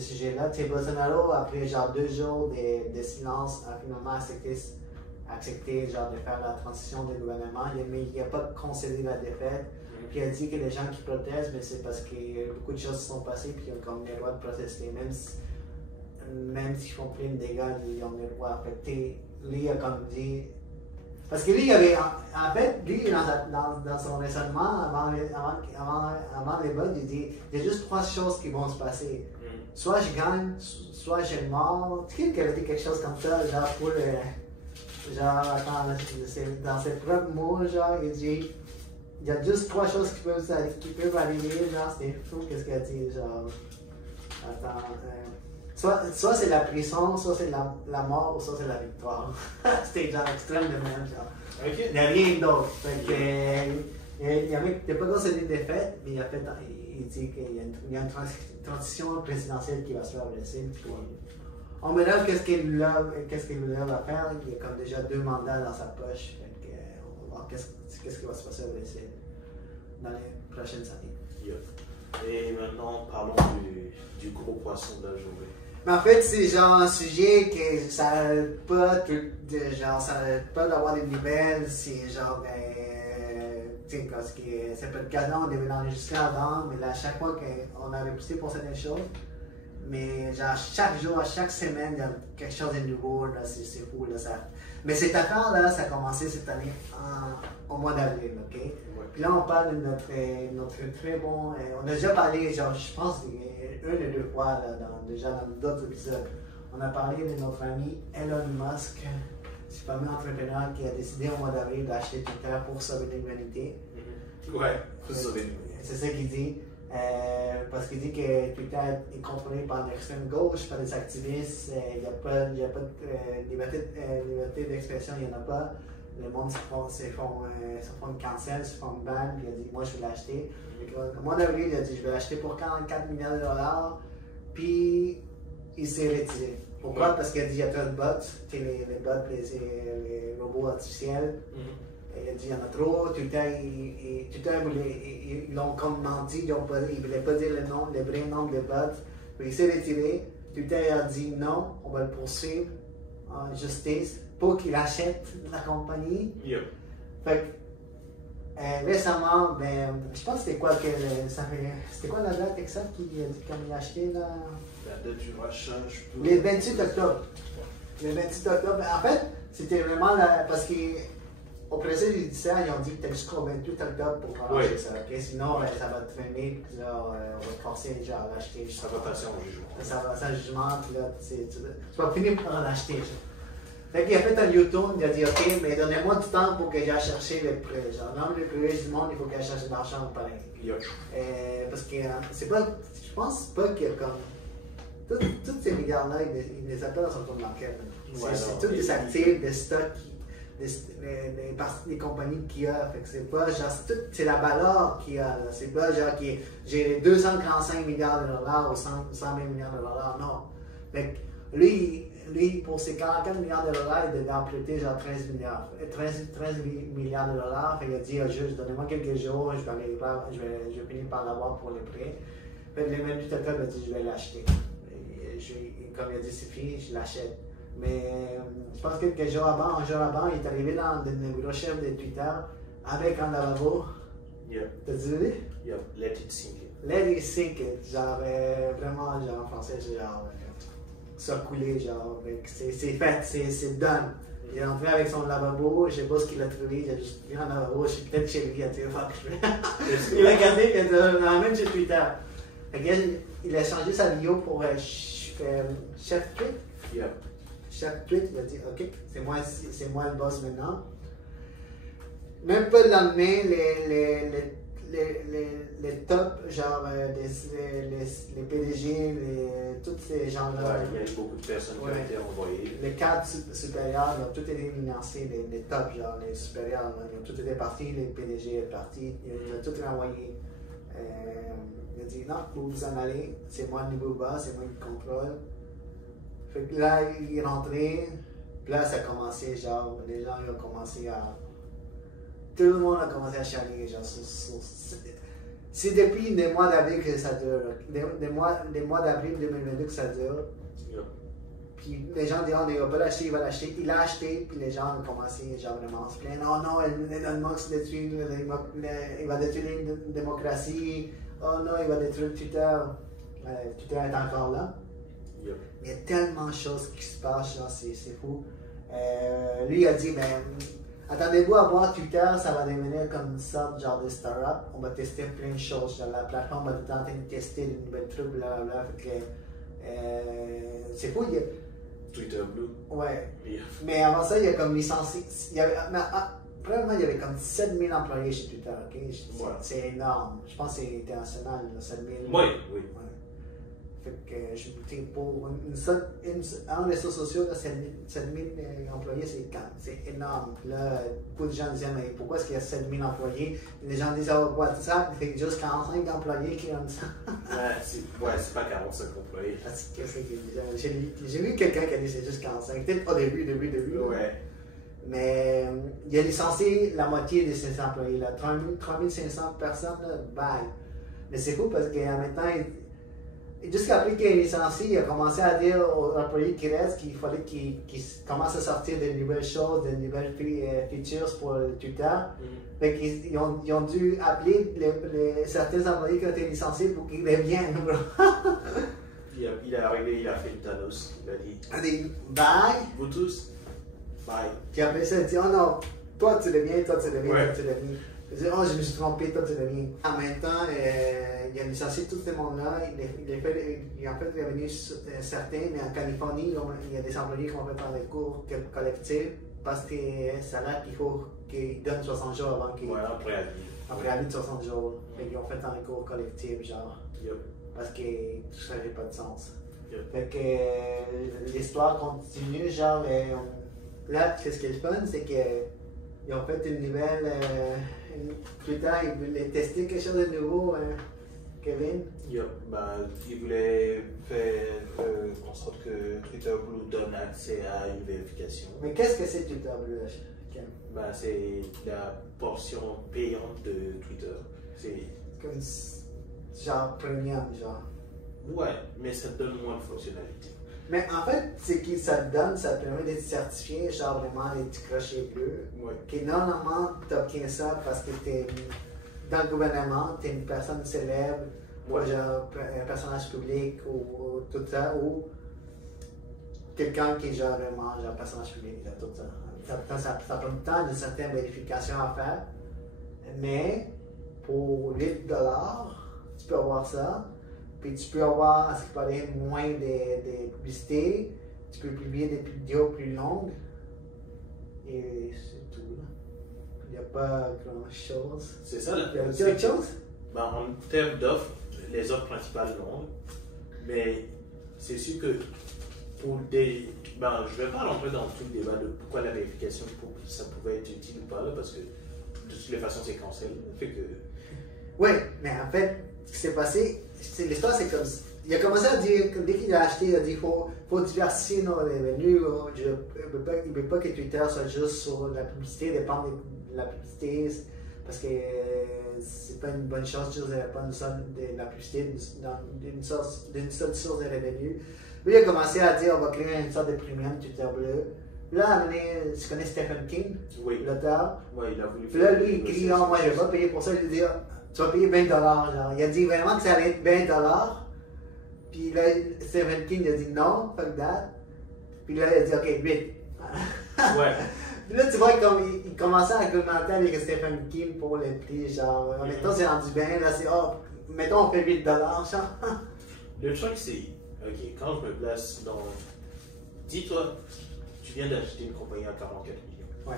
sujet-là, Bolsonaro, après genre 2 jours de silence, a finalement accepté genre, de faire la transition du gouvernement, mais il n'a pas concédé la défaite. Puis il a dit que les gens qui protestent, c'est parce que beaucoup de choses se sont passées, puis ils ont comme le droit de protester. Même s'ils font plein de dégâts, ils ont le droit d'affecter. Lui a comme dit. Parce que lui, il avait, en fait, lui, dans son raisonnement, avant les votes, il dit il y a juste 3 choses qui vont se passer. Soit je gagne, soit je meurs. Tu sais qu'il avait dit quelque chose comme ça, genre pour le. Genre, attends, dans ses propres mots, genre, il dit il y a juste 3 choses qui peuvent arriver, genre, c'est fou, qu'est-ce qu'il a dit, genre. Attends. Soit c'est la prison, soit c'est la mort, ou soit c'est la victoire. C'était genre extrême de même, genre. Okay. Il n'y a rien d'autre. Il n'a pas concédé de défaite, mais il dit qu'il y a une transition présidentielle qui va se faire au Brésil. On verra qu'est-ce qu'il va faire. Il y a comme déjà 2 mandats dans sa poche. On va voir qu'est-ce qui va se passer au Brésil dans les prochaines années. Yeah. Et maintenant, parlons du gros poisson de la journée. Mais en fait, c'est genre un sujet que ça n'arrête pas, d'avoir des nouvelles, c'est genre, tu sais, parce que c'est pas le cas, on devait l'enregistrer avant, mais là, à chaque fois qu'on a repoussé pour certaines choses, Mais genre, chaque jour, chaque semaine, il y a quelque chose de nouveau, là, c'est fou, là, ça. Mais cette affaire-là, ça a commencé cette année au mois d'avril, ok? Ouais. Puis là, on parle de notre très bon... on a déjà parlé, genre, je pense, une ou deux fois, là, déjà dans d'autres épisodes. On a parlé de notre ami Elon Musk, ce fameux entrepreneur qui a décidé au mois d'avril d'acheter Twitter pour sauver l'humanité. Ouais, pour sauver l'humanité. C'est ça qu'il dit. Parce qu'il dit que Twitter est contrôlé par l'extrême gauche, par des activistes, il n'y a pas de liberté d'expression, il n'y en a pas. Le monde se font cancel, se font ban, puis il a dit moi je vais l'acheter. Au mois d'avril, il a dit je vais l'acheter pour 44 milliards de dollars, puis il s'est retiré. Pourquoi? Ouais. Parce qu'il a dit il y a trop de bots, les bots, les robots artificiels. Il a dit il y en a trop, Twitter, ils l'ont comme menti, ils ne voulaient pas dire le vrai nombre de bots. Puis il s'est retiré. Twitter a dit non, on va le poursuivre en justice pour qu'il achète la compagnie. Yep. Fait que, récemment, je pense que c'était quoi la date exacte qu'il a dit quand il a acheté là? La date du rachat, je peux. Le 28 octobre. Le 28 octobre. En fait, c'était vraiment parce que. Au président judiciaire, ils ont dit que tu as jusqu'au 28 octobre pour arranger ça. Okay? Sinon, ça va traîner, puis là, on va te forcer les gens à l'acheter. Ça va passer en jugement. Ça va passer en jugement, puis là, tu vas finir par en acheter. Fait qu'il a fait un YouTube, il a dit ok, mais donnez-moi du temps pour que j'aille chercher le prêt. Genre, non, le prêt du monde, il faut qu'elle cherche de l'argent pareil. Parce que c'est pas. Je pense pas que comme. Tous ces milliards-là, ils les appellent dans son compte bancaire. C'est tous des actifs, des stocks. Les compagnies qu'il y a, fait que c'est pas genre, c'est la valeur qu'il y a, c'est pas genre j'ai 245 milliards de dollars ou 120 milliards de dollars, non. Fait que lui, pour ses 44 milliards de dollars, il devait emprunter genre 13 milliards de dollars, fait qu'il a dit au juge, donnez-moi quelques jours, je vais finir par l'avoir pour le prêt. Fait que le 28 octobre, il a dit, je vais l'acheter. Comme il a dit, c'est fini, je l'achète. Mais je pense que quelques jours avant, un jour avant, il est arrivé dans le bureau chef de Twitter avec un lavabo. Yep. T'as dit? Yep. Let it sink in. Let it sink in. Genre, vraiment, genre, en français, genre, ça coulé, genre, c'est fait, c'est done. Il est rentré avec son lavabo, je sais pas ce qu'il a trouvé, il a juste pris un lavabo, je suis peut-être chez lui, il a dit, fuck. Il a regardé, il a dit, on l'emmène chez Twitter. Il a changé sa bio pour chef tweet. Yep. Chaque tweet, il a dit ok, c'est moi le boss maintenant. Même pas le lendemain, les tops, genre les PDG, tous ces gens-là. Ouais, il y a eu beaucoup de personnes qui ont été envoyées. Les cadres supérieurs, ils ont tous été financés, les tops, genre les supérieurs, là, ils ont tous été partis, les PDG sont partis, ils ont tous été envoyés. Il a dit non, vous en allez, c'est moi le nouveau boss, c'est moi qui contrôle. Fait que là, il est rentré, puis là, ça a commencé, genre, les gens ils ont commencé à. Tout le monde a commencé à chialer, genre, c'est depuis les mois d'avril que ça dure, les mois d'avril 2022 que ça dure. Yeah. Puis les gens disent, il va pas l'acheter, il va l'acheter. Il l'a acheté, puis les gens ont commencé, genre, vraiment se plaindre. Oh non, Elon Musk détruit, il va détruire la démocratie. Oh non, il va détruire Twitter. Twitter est encore là. Yep. Il y a tellement de choses qui se passent, c'est fou. Lui a dit, attendez-vous à voir Twitter, ça va devenir comme une sorte genre de start-up. On va tester plein de choses. Genre, la plateforme va tout en train de tester de nouvelles trucs, blablabla. C'est fou. Twitter Blue. Ouais. Yeah. Mais avant ça, il y a comme licencié. Premièrement, il y avait comme 7000 employés chez Twitter. Okay? Ouais. C'est énorme. Je pense que c'est international, 7000. Oui, oui. Ouais. Fait que je me dis, pour un réseau social de 7000 employés, c'est énorme. Là, beaucoup de gens disaient, mais pourquoi est-ce qu'il y a 7000 employés? Les gens disent, oh, WhatsApp, il fait juste 45 employés qui ont ça. C'est pas 45 employés. J'ai vu quelqu'un qui a dit c'est juste 45. Peut-être au début. Ouais. Mais il a licencié la moitié de ses employés. Là. 3500 personnes, là, bye. Mais c'est fou parce qu'en même temps, jusqu'après qu'il est licencié, il a commencé à dire aux employés qui restent qu'il fallait qu'ils commencent à sortir de nouvelles choses, de nouvelles features pour Twitter. Fait qu'ils ont dû appeler certains employés qui ont été licenciés pour qu'ils reviennent. Il est arrivé, il a fait le Thanos. Il a dit Allez, bye. vous tous, bye. Puis après ça, il dit, oh non, toi tu le mien, toi tu le mien, Ouais. toi tu le mien. Il dit, oh je me suis trompé, toi tu le mien. En même temps, il a licencié tout ce monde-là. Il est en fait revenu certains, mais en Californie, il y a des employés qui ont fait un recours collectif parce que ça a l'air qu'il faut qu'ils donnent 60 jours avant qu'ils. Ouais, après à vie. Un préavis de 60 jours. Fait qu'ils ont fait un recours collectif, genre. Yup. Parce que ça n'avait pas de sens. Yup. Fait que l'histoire continue, genre, là, ce qui est le fun, c'est qu'ils ont fait une nouvelle. Plus tard, ils voulaient tester quelque chose de nouveau, Kevin. Yup. Ben, il voulait faire en sorte que Twitter Blue donne accès à une vérification. Mais qu'est-ce que c'est Twitter Blue, Ken? Ben, c'est la portion payante de Twitter. C'est. Comme genre premium, genre. Ouais, mais ça te donne moins de fonctionnalités. Mais en fait, ce que ça te donne, ça te permet d'être certifié, genre vraiment les petits crochets bleus. Ouais. Que normalement, tu obtiens ça parce que tu es dans le gouvernement, tu es une personne célèbre, Ouais. ou genre un personnage public, ou tout ça, ou quelqu'un qui est genre vraiment genre personnage public, genre tout ça. Ça prend du temps, de certaines vérifications à faire, mais pour 8 $, tu peux avoir ça. Puis tu peux avoir, à ce qui paraît, moins de publicité. Tu peux publier des vidéos plus longues. Et c'est tout. Là. Il n'y a pas grand chose. C'est ça la Il y a autre chose? Ben, en termes d'offres, les offres principales non. Mais c'est sûr que pour des. Ben, je ne vais pas rentrer dans tout le débat de pourquoi la vérification ça pouvait être utile ou pas, là, parce que de toutes les façons, c'est cancel. Fait que. Oui, mais en fait, ce qui s'est passé, l'histoire c'est comme. Il a commencé à dire, dès qu'il a acheté, il a dit faut diversifier nos revenus. Il ne veut pas que Twitter soit juste sur la publicité, dépendre de la publicité, parce que c'est pas une bonne chose juste de dépendre de la publicité d'une seule source de revenus. Lui, il a commencé à dire on va créer une sorte de premium Twitter bleu. Là, tu connais Stephen King, Oui. l'auteur? Ouais, il a voulu Puis là, lui, il crie non, moi je vais pas payer pour ça. Il dit tu vas payer 20 $. Genre. Il a dit vraiment que ça allait être 20 $. Puis là, Stephen King il a dit non, fuck that. Puis là, il a dit ok, 8. Ouais. Puis là, tu vois, il commençait à commenter avec Stephen King pour le prix. Genre, mettons, c'est rendu bien. Là, c'est mettons, on fait 8 $. Genre. Le truc, c'est. Ok, quand je me place dans. Dis-toi, tu viens d'acheter une compagnie à 44 millions. Ouais.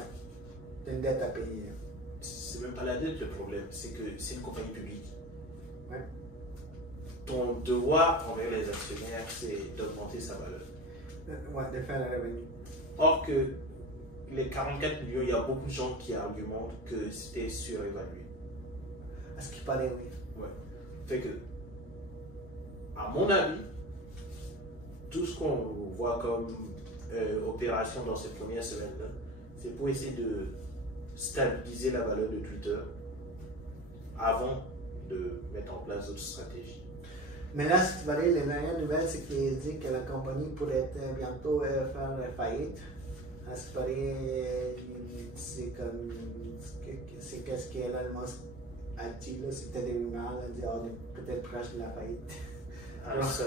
T'as une dette à payer. C'est même pas la dette le problème, c'est que c'est une compagnie publique. Ouais. Ton devoir envers les actionnaires, c'est d'augmenter sa valeur. Ouais, de faire le revenu. Or que les 44 millions, il y a beaucoup de gens qui argumentent que c'était surévalué. À ce qui paraît, oui. Ouais. Fait que, à mon avis, tout ce qu'on voit comme opération dans cette première semaine-là, c'est pour essayer de stabiliser la valeur de Twitter avant de mettre en place d'autres stratégies. Mais là, ce qui paraît, la dernière nouvelle, c'est qu'il dit que la compagnie pourrait bientôt faire faillite. À ce qui paraît, c'est comme. C'est qu'est-ce qu'Elon Musk a dit, là, c'était des rumeurs, là, dit, on est peut-être proche de la faillite. Ah, ça,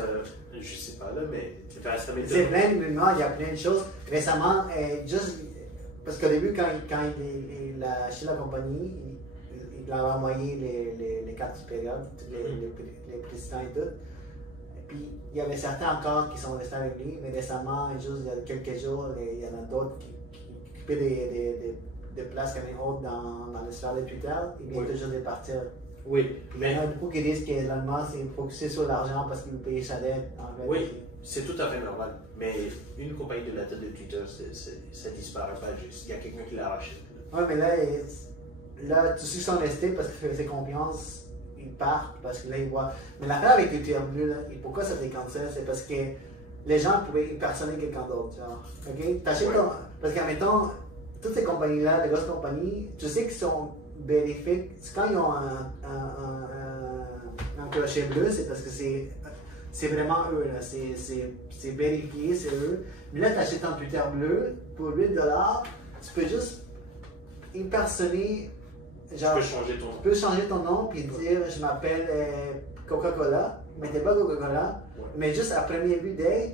je sais pas là, mais ça m'étonne. C'est plein de rumeurs, il y a plein de choses. Récemment, juste. Parce qu'au début, quand il a acheté la compagnie, il a envoyé les cartes supérieures, les présidents et tout. Et puis, il y avait certains encore qui sont restés avec lui, mais récemment, juste il y a quelques jours, il y en a d'autres qui occupaient des places quand même hautes dans l'histoire de Twitter. Ils viennent toujours de partir. Oui, Il y mais en a beaucoup qui disent que Elon Musk est focusé sur l'argent parce qu'il veut payer sa dette. En fait. oui, c'est tout à fait normal. Mais une compagnie de la tête de Twitter, ça disparaît pas juste. Il y a quelqu'un qui la rachète. Ouais, mais là, tous ceux qui sont restés parce qu'ils faisaient confiance, ils partent parce que là, ils voient. Mais l'affaire avec Twitter Bleu, là, et pourquoi ça décantait, c'est parce que les gens pouvaient impersoner quelqu'un d'autre. Genre, ok? T'achètes ton. Parce qu'en mettant, toutes ces compagnies-là, les grosses compagnies, tu sais qu'ils sont bénéfiques. Quand ils ont un clocher bleu, c'est parce que c'est vraiment eux. C'est vérifié, c'est eux. Mais là, tu achètes un Twitter bleu pour 8 $, tu peux juste impersoner. Genre, Tu peux changer ton nom. tu peux changer ton nom et dire je m'appelle Coca-Cola. mettez pas Coca-Cola, mais juste à première vue d'œil,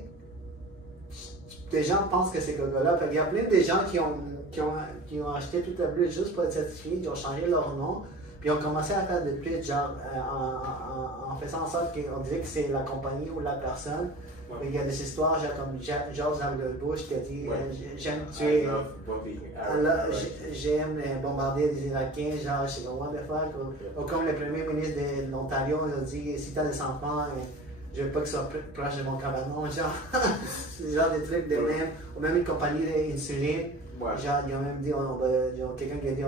des gens pensent que c'est Coca-Cola. Il y a plein de gens qui ont acheté Twitter Blue juste pour être certifiés, qui ont changé leur nom, puis ont commencé à faire des tweets genre en faisant en sorte qu'on dirait que c'est la compagnie ou la personne. Il y a des histoires genre comme George W. Bush qui a dit j'aime tuer, j'aime bombarder les Irakiens, genre je sais pas what the fuck. Ou comme le premier ministre de l'Ontario, il a dit si t'as des enfants, je veux pas qu'ils soient proches de mon cabanon, genre. C'est genre des trucs de même. Ou même une compagnie d'insuline. Genre, ils ont même dit, quelqu'un qui a dit,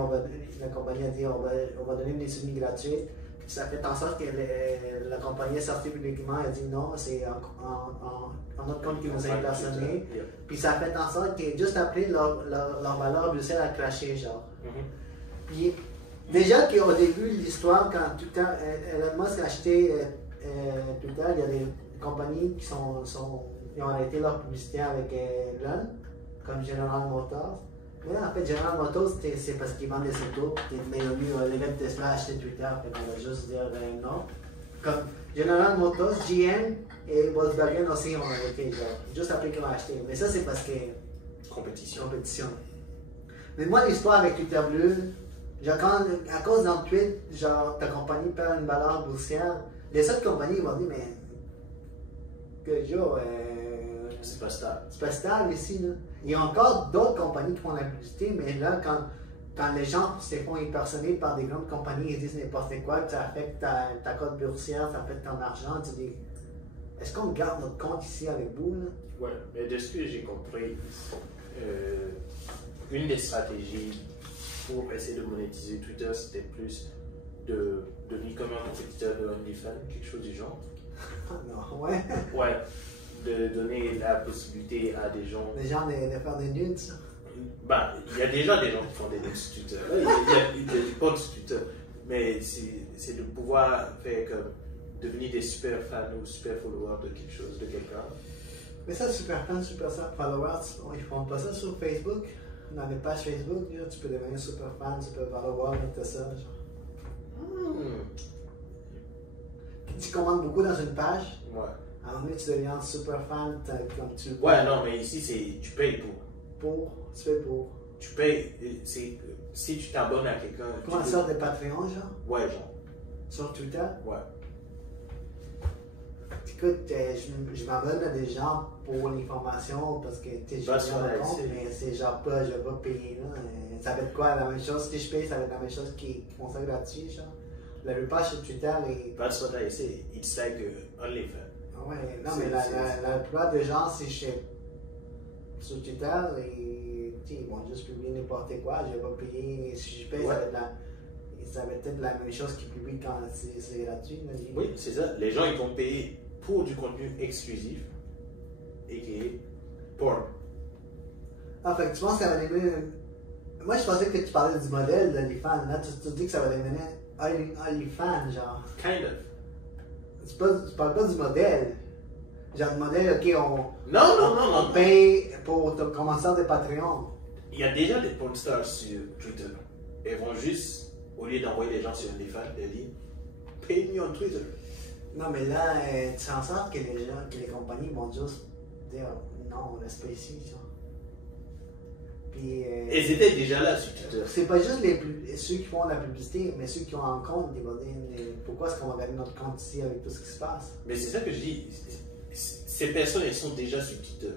la compagnie a dit, on va donner une insuline gratuite. Puis ça fait en sorte que la compagnie est sortie publiquement et a dit non, c'est en notre compte qui nous a impersonné. Puis ça fait en sorte que juste après, leur valeur Bruxelles a craché, genre. Puis déjà qu'au début de l'histoire, quand Elon Musk a acheté Twitter, il y a des compagnies qui ont arrêté leur publicité avec Elon, comme General Motors. Mais en fait, General Motors, c'est parce qu'ils vendent des autos. Mais les gars de Tesla achetaient Twitter, fait qu'on va juste dire non. Comme General Motors, GM et Volkswagen aussi ont arrêté, genre, juste après qu'ils l'ont acheté. Mais ça, c'est parce que. Compétition. Mais moi, l'histoire avec Twitter Bleu, genre, à cause d'un tweet, genre, ta compagnie perd une valeur boursière, les autres compagnies vont dire, mais. Que genre. C'est pas stable. C'est pas stable ici, là. Il y a encore d'autres compagnies qui font la publicité, mais là, quand les gens se font impersoner par des grandes compagnies, ils disent n'importe quoi, que ça affecte ta cote boursière, ça affecte ton argent, tu dis, est-ce qu'on garde notre compte ici avec vous, là? Ouais, mais de ce que j'ai compris, une des stratégies pour essayer de monétiser Twitter, c'était plus de devenir comme un compétiteur de OnlyFans, quelque chose du genre. Non, ouais. Ouais. De donner la possibilité à des gens. Des gens de faire des nudes, ça. Ben, il y a déjà des gens qui font des nudes sur Twitter. Il y a des potes sur Twitter. Mais c'est de pouvoir faire comme devenir des super fans ou super followers de quelque chose, de quelqu'un. Mais ça, super fans, super followers, ils font pas ça sur Facebook. Dans les pages Facebook, là, tu peux devenir super fan, super follower, tout ça. Genre. Tu commandes beaucoup dans une page. Ouais. À un moment donné, tu deviens super fan comme tu le Ouais, non, mais ici, tu payes pour. Tu payes pour. Tu payes, si tu t'abonnes à quelqu'un. Comment ça, des Patreons, genre? Ouais, genre. Sur Twitter? Ouais. Écoute, je m'abonne à des gens pour l'information parce que je viens de compte, mais c'est genre pas, je vais pas payer, là. Ça va être quoi, la même chose? Si je paye, ça va être la même chose qui font ça gratuit, genre. La plupart sur Twitter est. That's what I say. It's like OnlyFans. Ouais, non, mais la plupart des gens, si je suis sur Twitter, ils vont juste publier n'importe quoi, je vais pas payer. Si je paye, ouais. Ça va être la même chose qu'ils publient quand c'est gratuit. Oui, c'est ça. Les gens, ils vont payer pour du contenu exclusif et qui est porn. Ah, fait que tu penses que ça va devenir. Moi, je pensais que tu parlais du modèle d'OnlyFans. Là, tu dis que ça va devenir OnlyFans, genre. Kind of. Tu parles pas du modèle. Genre, le modèle, ok, on paye pour commencer des Patreons. Il y a déjà des porn stars sur Twitter. Ils vont juste, au lieu d'envoyer les gens sur OnlyFans, ils disent pay me on Twitter. Non, mais là, tu fais en sorte que les compagnies vont juste dire non, on reste pas ici, genre. Puis, ils étaient déjà là sur Twitter. C'est pas juste ceux qui font la publicité, mais ceux qui ont un compte, ils vont dire pourquoi est-ce qu'on va garder notre compte ici avec tout ce qui se passe. Mais c'est ça que je dis. Ces personnes, elles sont déjà sur Twitter.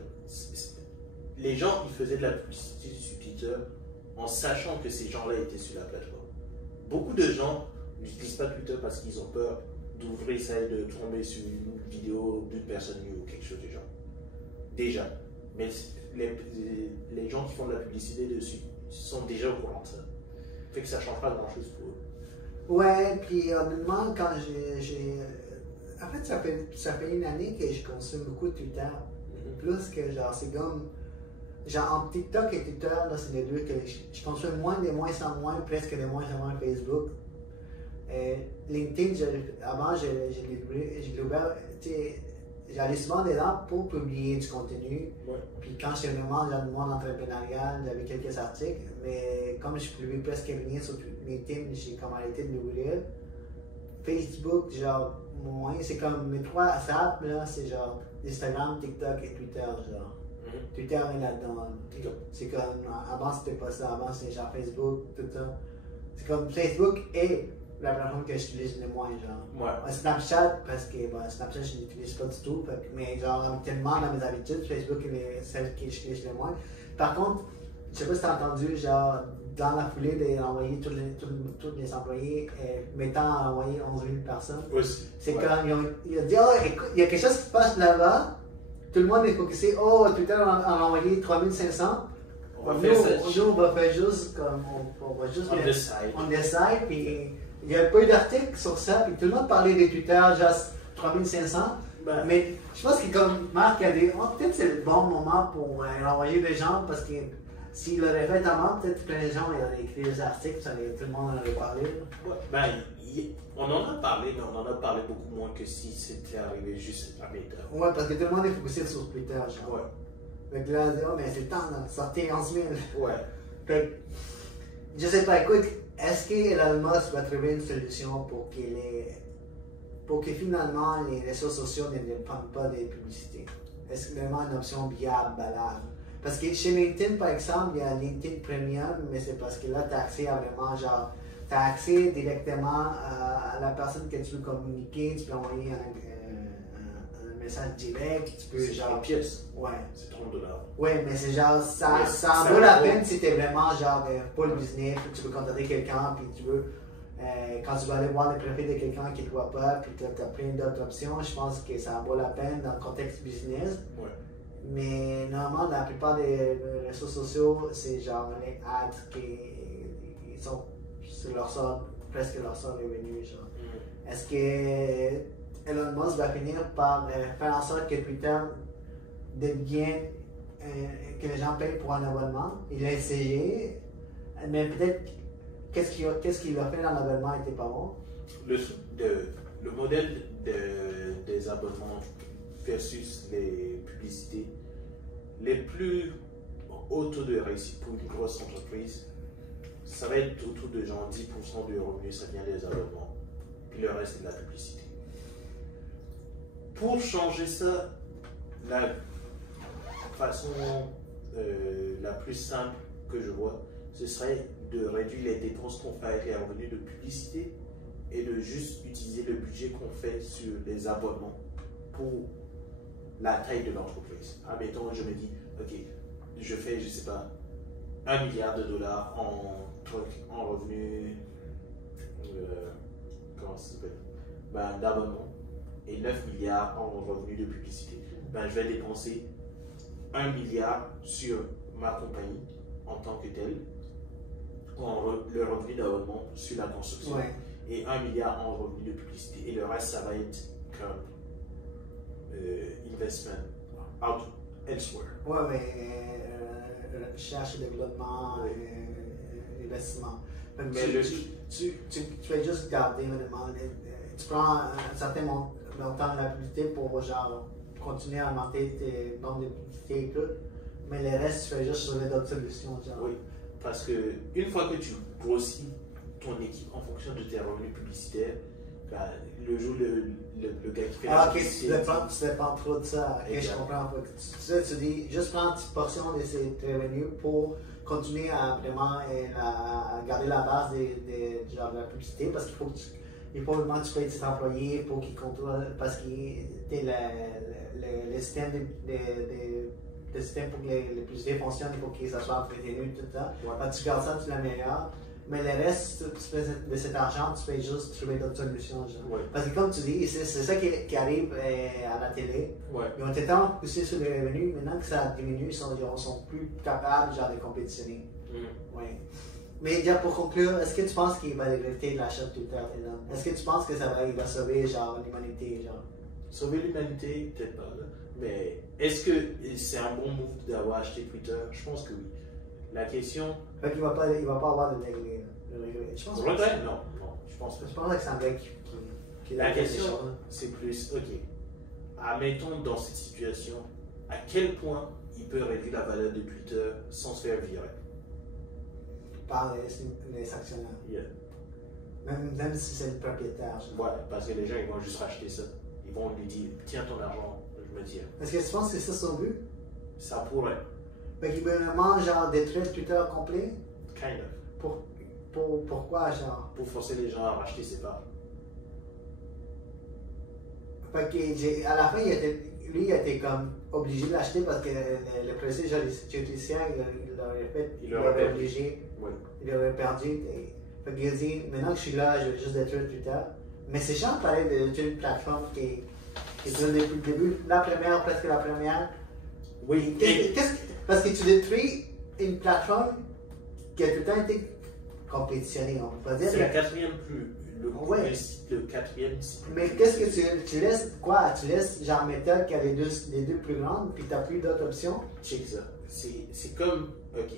Les gens, ils faisaient de la publicité sur Twitter en sachant que ces gens-là étaient sur la plateforme. Beaucoup de gens n'utilisent pas Twitter parce qu'ils ont peur d'ouvrir ça et de tomber sur une vidéo d'une personne nue ou quelque chose du genre. Déjà. Mais les gens qui font de la publicité dessus sont déjà au courant de ça. Fait que ça ne change pas grand-chose pour eux. Ouais, puis honnêtement, quand en fait, ça fait une année que je consomme beaucoup de Twitter. Plus que genre, c'est comme. Genre, entre TikTok et Twitter, là, c'est les deux que je consomme de moins en moins, presque de moins en moins Facebook. LinkedIn, avant, je l'ai ouvert. J'allais souvent dedans pour publier du contenu. Ouais. Puis quand j'étais vraiment dans le monde entrepreneurial, j'avais quelques articles. Mais comme je publie presque rien sur LinkedIn, j'ai comme arrêté de l'ouvrir. Facebook, genre, moins. C'est comme mes trois apps, là, c'est genre Instagram, TikTok et Twitter, genre. Twitter est là-dedans. C'est comme, avant c'était pas ça, avant c'était genre Facebook, tout ça. C'est comme Facebook est la plateforme que j'utilise le moins, genre. Ouais. Snapchat, parce que Snapchat je n'utilise pas du tout, mais genre tellement dans mes habitudes, Facebook est celle que j'utilise le moins. Par contre, je sais pas si t'as entendu, genre, dans la foulée d'envoyer tous les employés, mettant à envoyer 11 000 personnes. Aussi. C'est comme, il a dit, oh, écoute, il y a quelque chose qui se passe là-bas. Tout le monde est focusé, oh, Twitter a envoyé 3500. On va faire ça. Nous, on va faire juste comme. On va juste. On On décide, puis il n'y a pas eu d'article sur ça, puis tout le monde parlait des Twitter, juste 3500. Ben. Mais je pense que comme Marc a dit, oh, peut-être c'est le bon moment pour envoyer des gens, parce que s'il l'aurait fait avant, peut-être plein de gens auraient écrit des articles, tout le monde en aurait parlé. Ouais, ben, on en a parlé, mais on en a parlé beaucoup moins que si c'était arrivé juste à Twitter. Ouais, parce que tout le monde est focusé sur Twitter, genre. Ouais. Donc là, on dit, oh, mais c'est le temps de sortir 11 000. Ouais. Fait que, je sais pas, écoute, est-ce qu'Elon Musk va trouver une solution pour que finalement les réseaux sociaux ne prennent pas des publicités? Est-ce que c'est vraiment une option viable, valable? Parce que chez LinkedIn, par exemple, il y a LinkedIn Premium, mais c'est parce que là, tu as accès à vraiment, genre, tu as accès directement à la personne que tu veux communiquer, tu peux envoyer un message direct, tu peux, genre. Une pièce. Ouais. C'est 30 $. Ouais, mais c'est genre, ça ça vaut la vaut. peine si t'es vraiment genre pour le business, puis tu veux contacter quelqu'un, puis tu veux, quand tu vas aller voir le profil de quelqu'un qui ne te voit pas, puis tu as plein d'autres options, je pense que ça vaut la peine dans le contexte business. Ouais. Mais normalement, la plupart des réseaux sociaux, c'est genre les ads qui sont, c'est leur sort, presque leur sort revenu, genre. Est-ce que Elon Musk va finir par faire en sorte que Twitter devienne que les gens payent pour un abonnement? Il a essayé, mais peut-être qu'est-ce qu'il a fait dans l'abonnement n'était pas bon. Le modèle des abonnements versus les publicités, les plus hauts taux de réussite pour une grosse entreprise, ça va être autour de genre 10% du revenu, ça vient des abonnements. Puis le reste, c'est de la publicité. Pour changer ça, la façon la plus simple que je vois, ce serait de réduire les dépenses qu'on fait avec les revenus de publicité et de juste utiliser le budget qu'on fait sur les abonnements pour la taille de l'entreprise. Admettons, je me dis, ok, je fais, je sais pas, $1 milliard en revenus, comment ça s'appelle, d'abonnement et 9 milliards en revenus de publicité. Je vais dépenser 1 milliard sur ma compagnie en tant que telle, le revenu d'abonnement sur la construction, Ouais. et 1 milliard en revenus de publicité. Et le reste, ça va être comme investment out elsewhere. Ouais, mais recherche et développement, investissement. Donc, Mais tu fais juste garder, tu prends un certain montant de la publicité pour genre continuer à augmenter tes nombres de publicités et tout, mais le reste, tu fais juste trouver d'autres solutions. Genre. Oui, parce que une fois que tu grossis ton équipe en fonction de tes revenus publicitaires, le jour le gars qui fait la Ok, publicité, tu dépends trop de ça. Ok, je comprends pas. Tu dis juste prendre une petite portion de ces revenus pour continuer à vraiment à garder la base genre, de la publicité, parce qu'il faut vraiment que tu payes tes employés pour qu'ils contrôlent, parce que le système le système pour que les publicités fonctionnent, il faut que ça soit entretenu, tout ça. Ouais. Tu gardes ça, tu l'améliores. Mais le reste, tu fais de cet argent, tu fais juste trouver d'autres solutions. Genre. Ouais. Parce que comme tu dis, c'est ça qui arrive à la télé. Ouais. Ils ont été tellement poussés sur les revenus, maintenant que ça diminue, ils sont plus capables genre, de compétitionner. Ouais. Mais déjà pour conclure, est-ce que tu penses qu'il va éviter l'achat de Twitter? Est-ce que tu penses que il va sauver genre, l'humanité? Genre? Sauver l'humanité, peut-être pas. Là. Mais est-ce que c'est un bon move d'avoir acheté Twitter? Je pense que oui. La question. Fait qu'il va pas avoir de regret. Je pense que Regret? Non, je pense pas. Je pense que c'est un gars qui La question, c'est plus, ok, admettons dans cette situation, à quel point il peut réduire la valeur de Twitter sans se faire virer? par les actionnaires. Yeah. Même si c'est le propriétaire. Genre. Ouais, parce que les gens, ils vont juste racheter ça. Ils vont lui dire, tiens ton argent, je me tiens. Est-ce que tu penses que c'est ça son but? Ça pourrait. Fait qu'il veut vraiment, genre, détruire Twitter complet? Kind of. Pourquoi, genre? Pour forcer les gens à racheter ses parts. Fait que, à la fin, lui, il était comme obligé de l'acheter parce que le président judiciaire, il l'aurait obligé. Oui. Il aurait perdu. Fait qu'il a dit, maintenant que je suis là, je vais juste détruire Twitter. Mais c'est chiant de parler d'une plateforme qui est depuis le début, presque la première. Oui. Parce que tu détruis une plateforme qui a tout le temps été compétitionnée, on peut pas dire. C'est la quatrième plus. Ouais. Le quatrième. Mais qu'est-ce que tu laisses quoi? Tu laisses genre Meta qui a les deux plus grandes, puis tu n'as plus d'autres options? Check ça. C'est comme. Ok.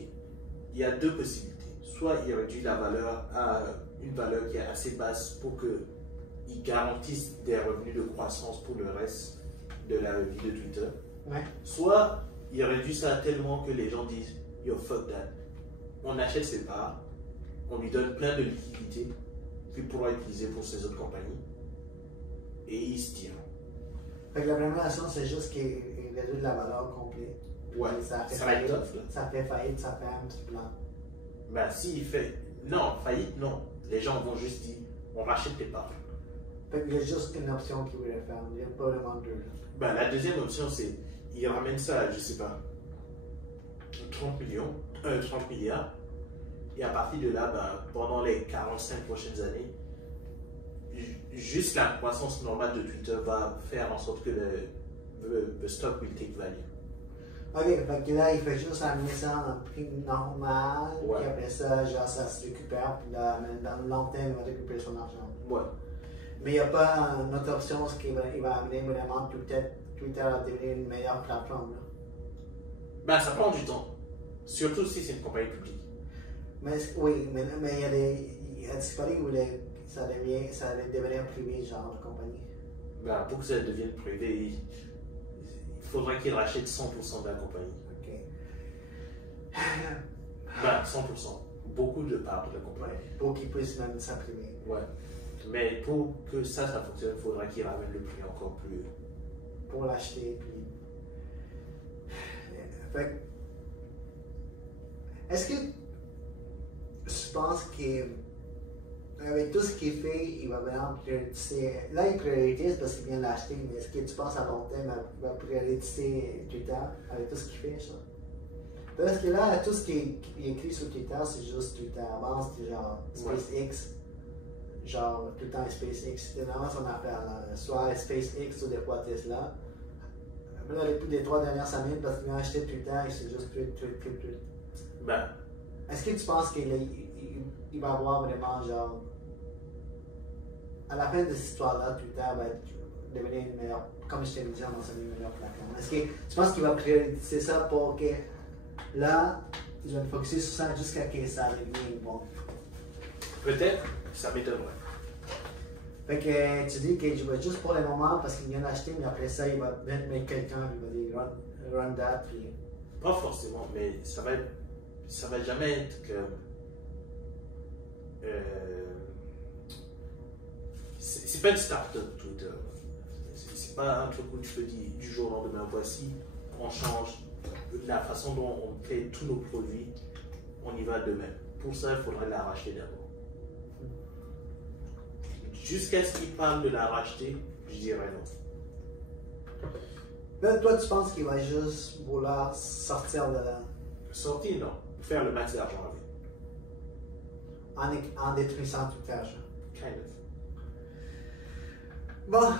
Il y a deux possibilités. Soit il réduit la valeur à une valeur qui est assez basse pour qu'il garantisse des revenus de croissance pour le reste de la vie de Twitter. Ouais. Soit il réduit ça tellement que les gens disent yo fuck that. On achète ses parts, on lui donne plein de liquidités qu'il pourra utiliser pour ses autres compagnies et il se tire. Fait que la première action, c'est juste qu'il réduit de la valeur complète. Ouais, ça va être tough là. Ça fait faillite, ça fait un petit plan. Ben s'il fait. Non, faillite, non. Les gens vont juste dire on rachète tes parts. Fait qu'il y a juste une option qu'il voulait faire, il n'y a pas vraiment deux. Ben, la deuxième option, c'est il ramène ça à, je sais pas, 30 milliards. Et à partir de là, ben, pendant les 45 prochaines années, juste la croissance normale de Twitter va faire en sorte que le stock will take value. Ok, fait que là, il fait juste amener ça en prix normal, Ouais. puis après ça, genre, ça se récupère, puis là, dans le long terme, il va récupérer son argent. Ouais. Mais il n'y a pas une autre option, ce qui va amener vraiment peut-être Twitter à devenir une meilleure plateforme. Là. Ben, ça prend du temps. Surtout si c'est une compagnie publique. Mais oui, mais il y a des disparu où ça allait devenir privé, genre, la compagnie. Ben, pour que ça devienne privé, il faudrait qu'il rachète 100% de la compagnie. Ok. Ben, 100%. Beaucoup de parts de la compagnie. Pour qu'ils puissent même s'imprimer. Ouais. Mais pour que ça fonctionne, il faudra qu'il ramène le prix encore plus haut. Pour l'acheter, puis. Fait que, est-ce que je pense qu'avec tout ce qu'il fait, il va vraiment prioriser. Là, il priorise parce qu'il vient de l'acheter, mais est-ce que tu penses à long terme il va prioriser Twitter avec tout ce qu'il fait, ça? Parce que là, tout ce qui est écrit sur Twitter, c'est juste Twitter. Avant, c'était genre SpaceX. Genre, tout le temps SpaceX. C'était vraiment son affaire, là. Soit SpaceX ou des fois Tesla. Là, les 3 dernières années, parce qu'il a acheté Twitter, il s'est juste tweet. Ben, Est-ce que tu penses qu'il va avoir vraiment, genre, à la fin de cette histoire-là, Twitter va devenir une meilleure, comme je t'ai dit, on va une meilleure plateforme. Est-ce que tu penses qu'il va prioriser ça pour que, là, ils vont focuser sur ça jusqu'à ce que ça devienne bon? peut-être, ça m'étonnerait. Fait que tu dis que je vais juste pour le moment parce qu'il vient d'acheter, mais après ça, il va mettre quelqu'un, il va dire run that, puis. Pas forcément, mais ça va jamais être que. C'est pas une start-up Twitter. C'est pas un truc où tu peux dire du jour au lendemain, voici, on change la façon dont on crée tous nos produits, on y va demain. Pour ça, il faudrait la racheter d'abord. Jusqu'à ce qu'il parle de la racheter, je dirais non. Là, toi, tu penses qu'il va juste vouloir sortir de là Sortir, non. Faire le max d'argent avec. en détruisant tout l'argent. Kind of. Bon,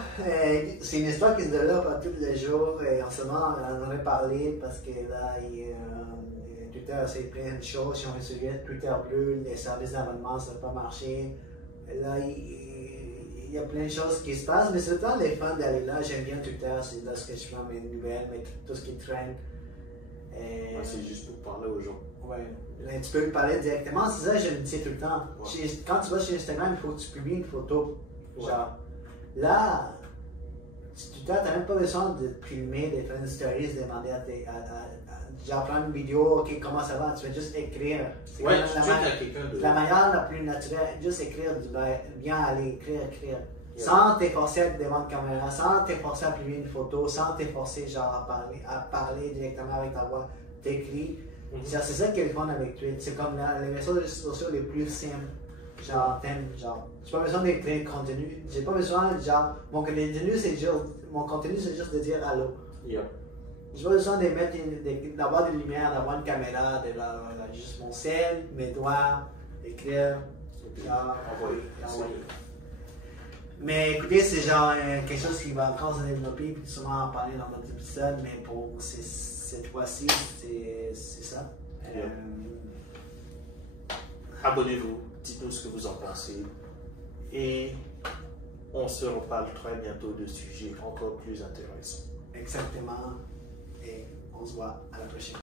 c'est une histoire qui se développe à tous les jours et en ce moment, on en aurait parlé parce que là, Twitter a essayé plein de choses. Si on se souvient, Twitter Bleu, les services d'abonnement, ça n'a pas marché. Là, il y a plein de choses qui se passent, mais c'est le temps les fans d'aller là. J'aime bien Twitter, c'est là ce que je fais mes nouvelles, mais tout ce qui traîne. C'est juste pour parler aux gens. Ouais. Là, tu peux lui parler directement, c'est ça que je le dis tout le temps. Ouais. Quand tu vas sur Instagram, il faut que tu publies une photo. Ouais. Genre, là, Tu n'as même pas besoin de filmer, de faire une story, de demander genre prendre une vidéo, ok, comment ça va, tu vas juste écrire. Ouais, tu tweets à quelqu'un de... La manière la plus naturelle, juste écrire, tu vas bien aller écrire. Yeah. Sans t'efforcer à être devant la caméra, sans t'efforcer à filmer une photo, sans t'efforcer genre à parler directement avec ta voix, t'écris. C'est ça qui est le fun avec Twitch, c'est comme les réseaux sociaux les plus simples. Genre, j'ai pas besoin d'écrire le contenu, j'ai pas besoin, genre, mon contenu c'est juste de dire allô. Yeah. J'ai pas besoin d'avoir des lumières, d'avoir une caméra, juste mon sel, mes doigts, écrire, genre, envoyer. Mais écoutez, c'est genre quelque chose qui va encore se développer, puis sûrement en parler dans notre épisode, mais pour cette fois-ci, c'est ça. Yeah. Abonnez-vous, dites-nous ce que vous en pensez, et on se reparle très bientôt de sujets encore plus intéressants. Exactement, et on se voit à la prochaine.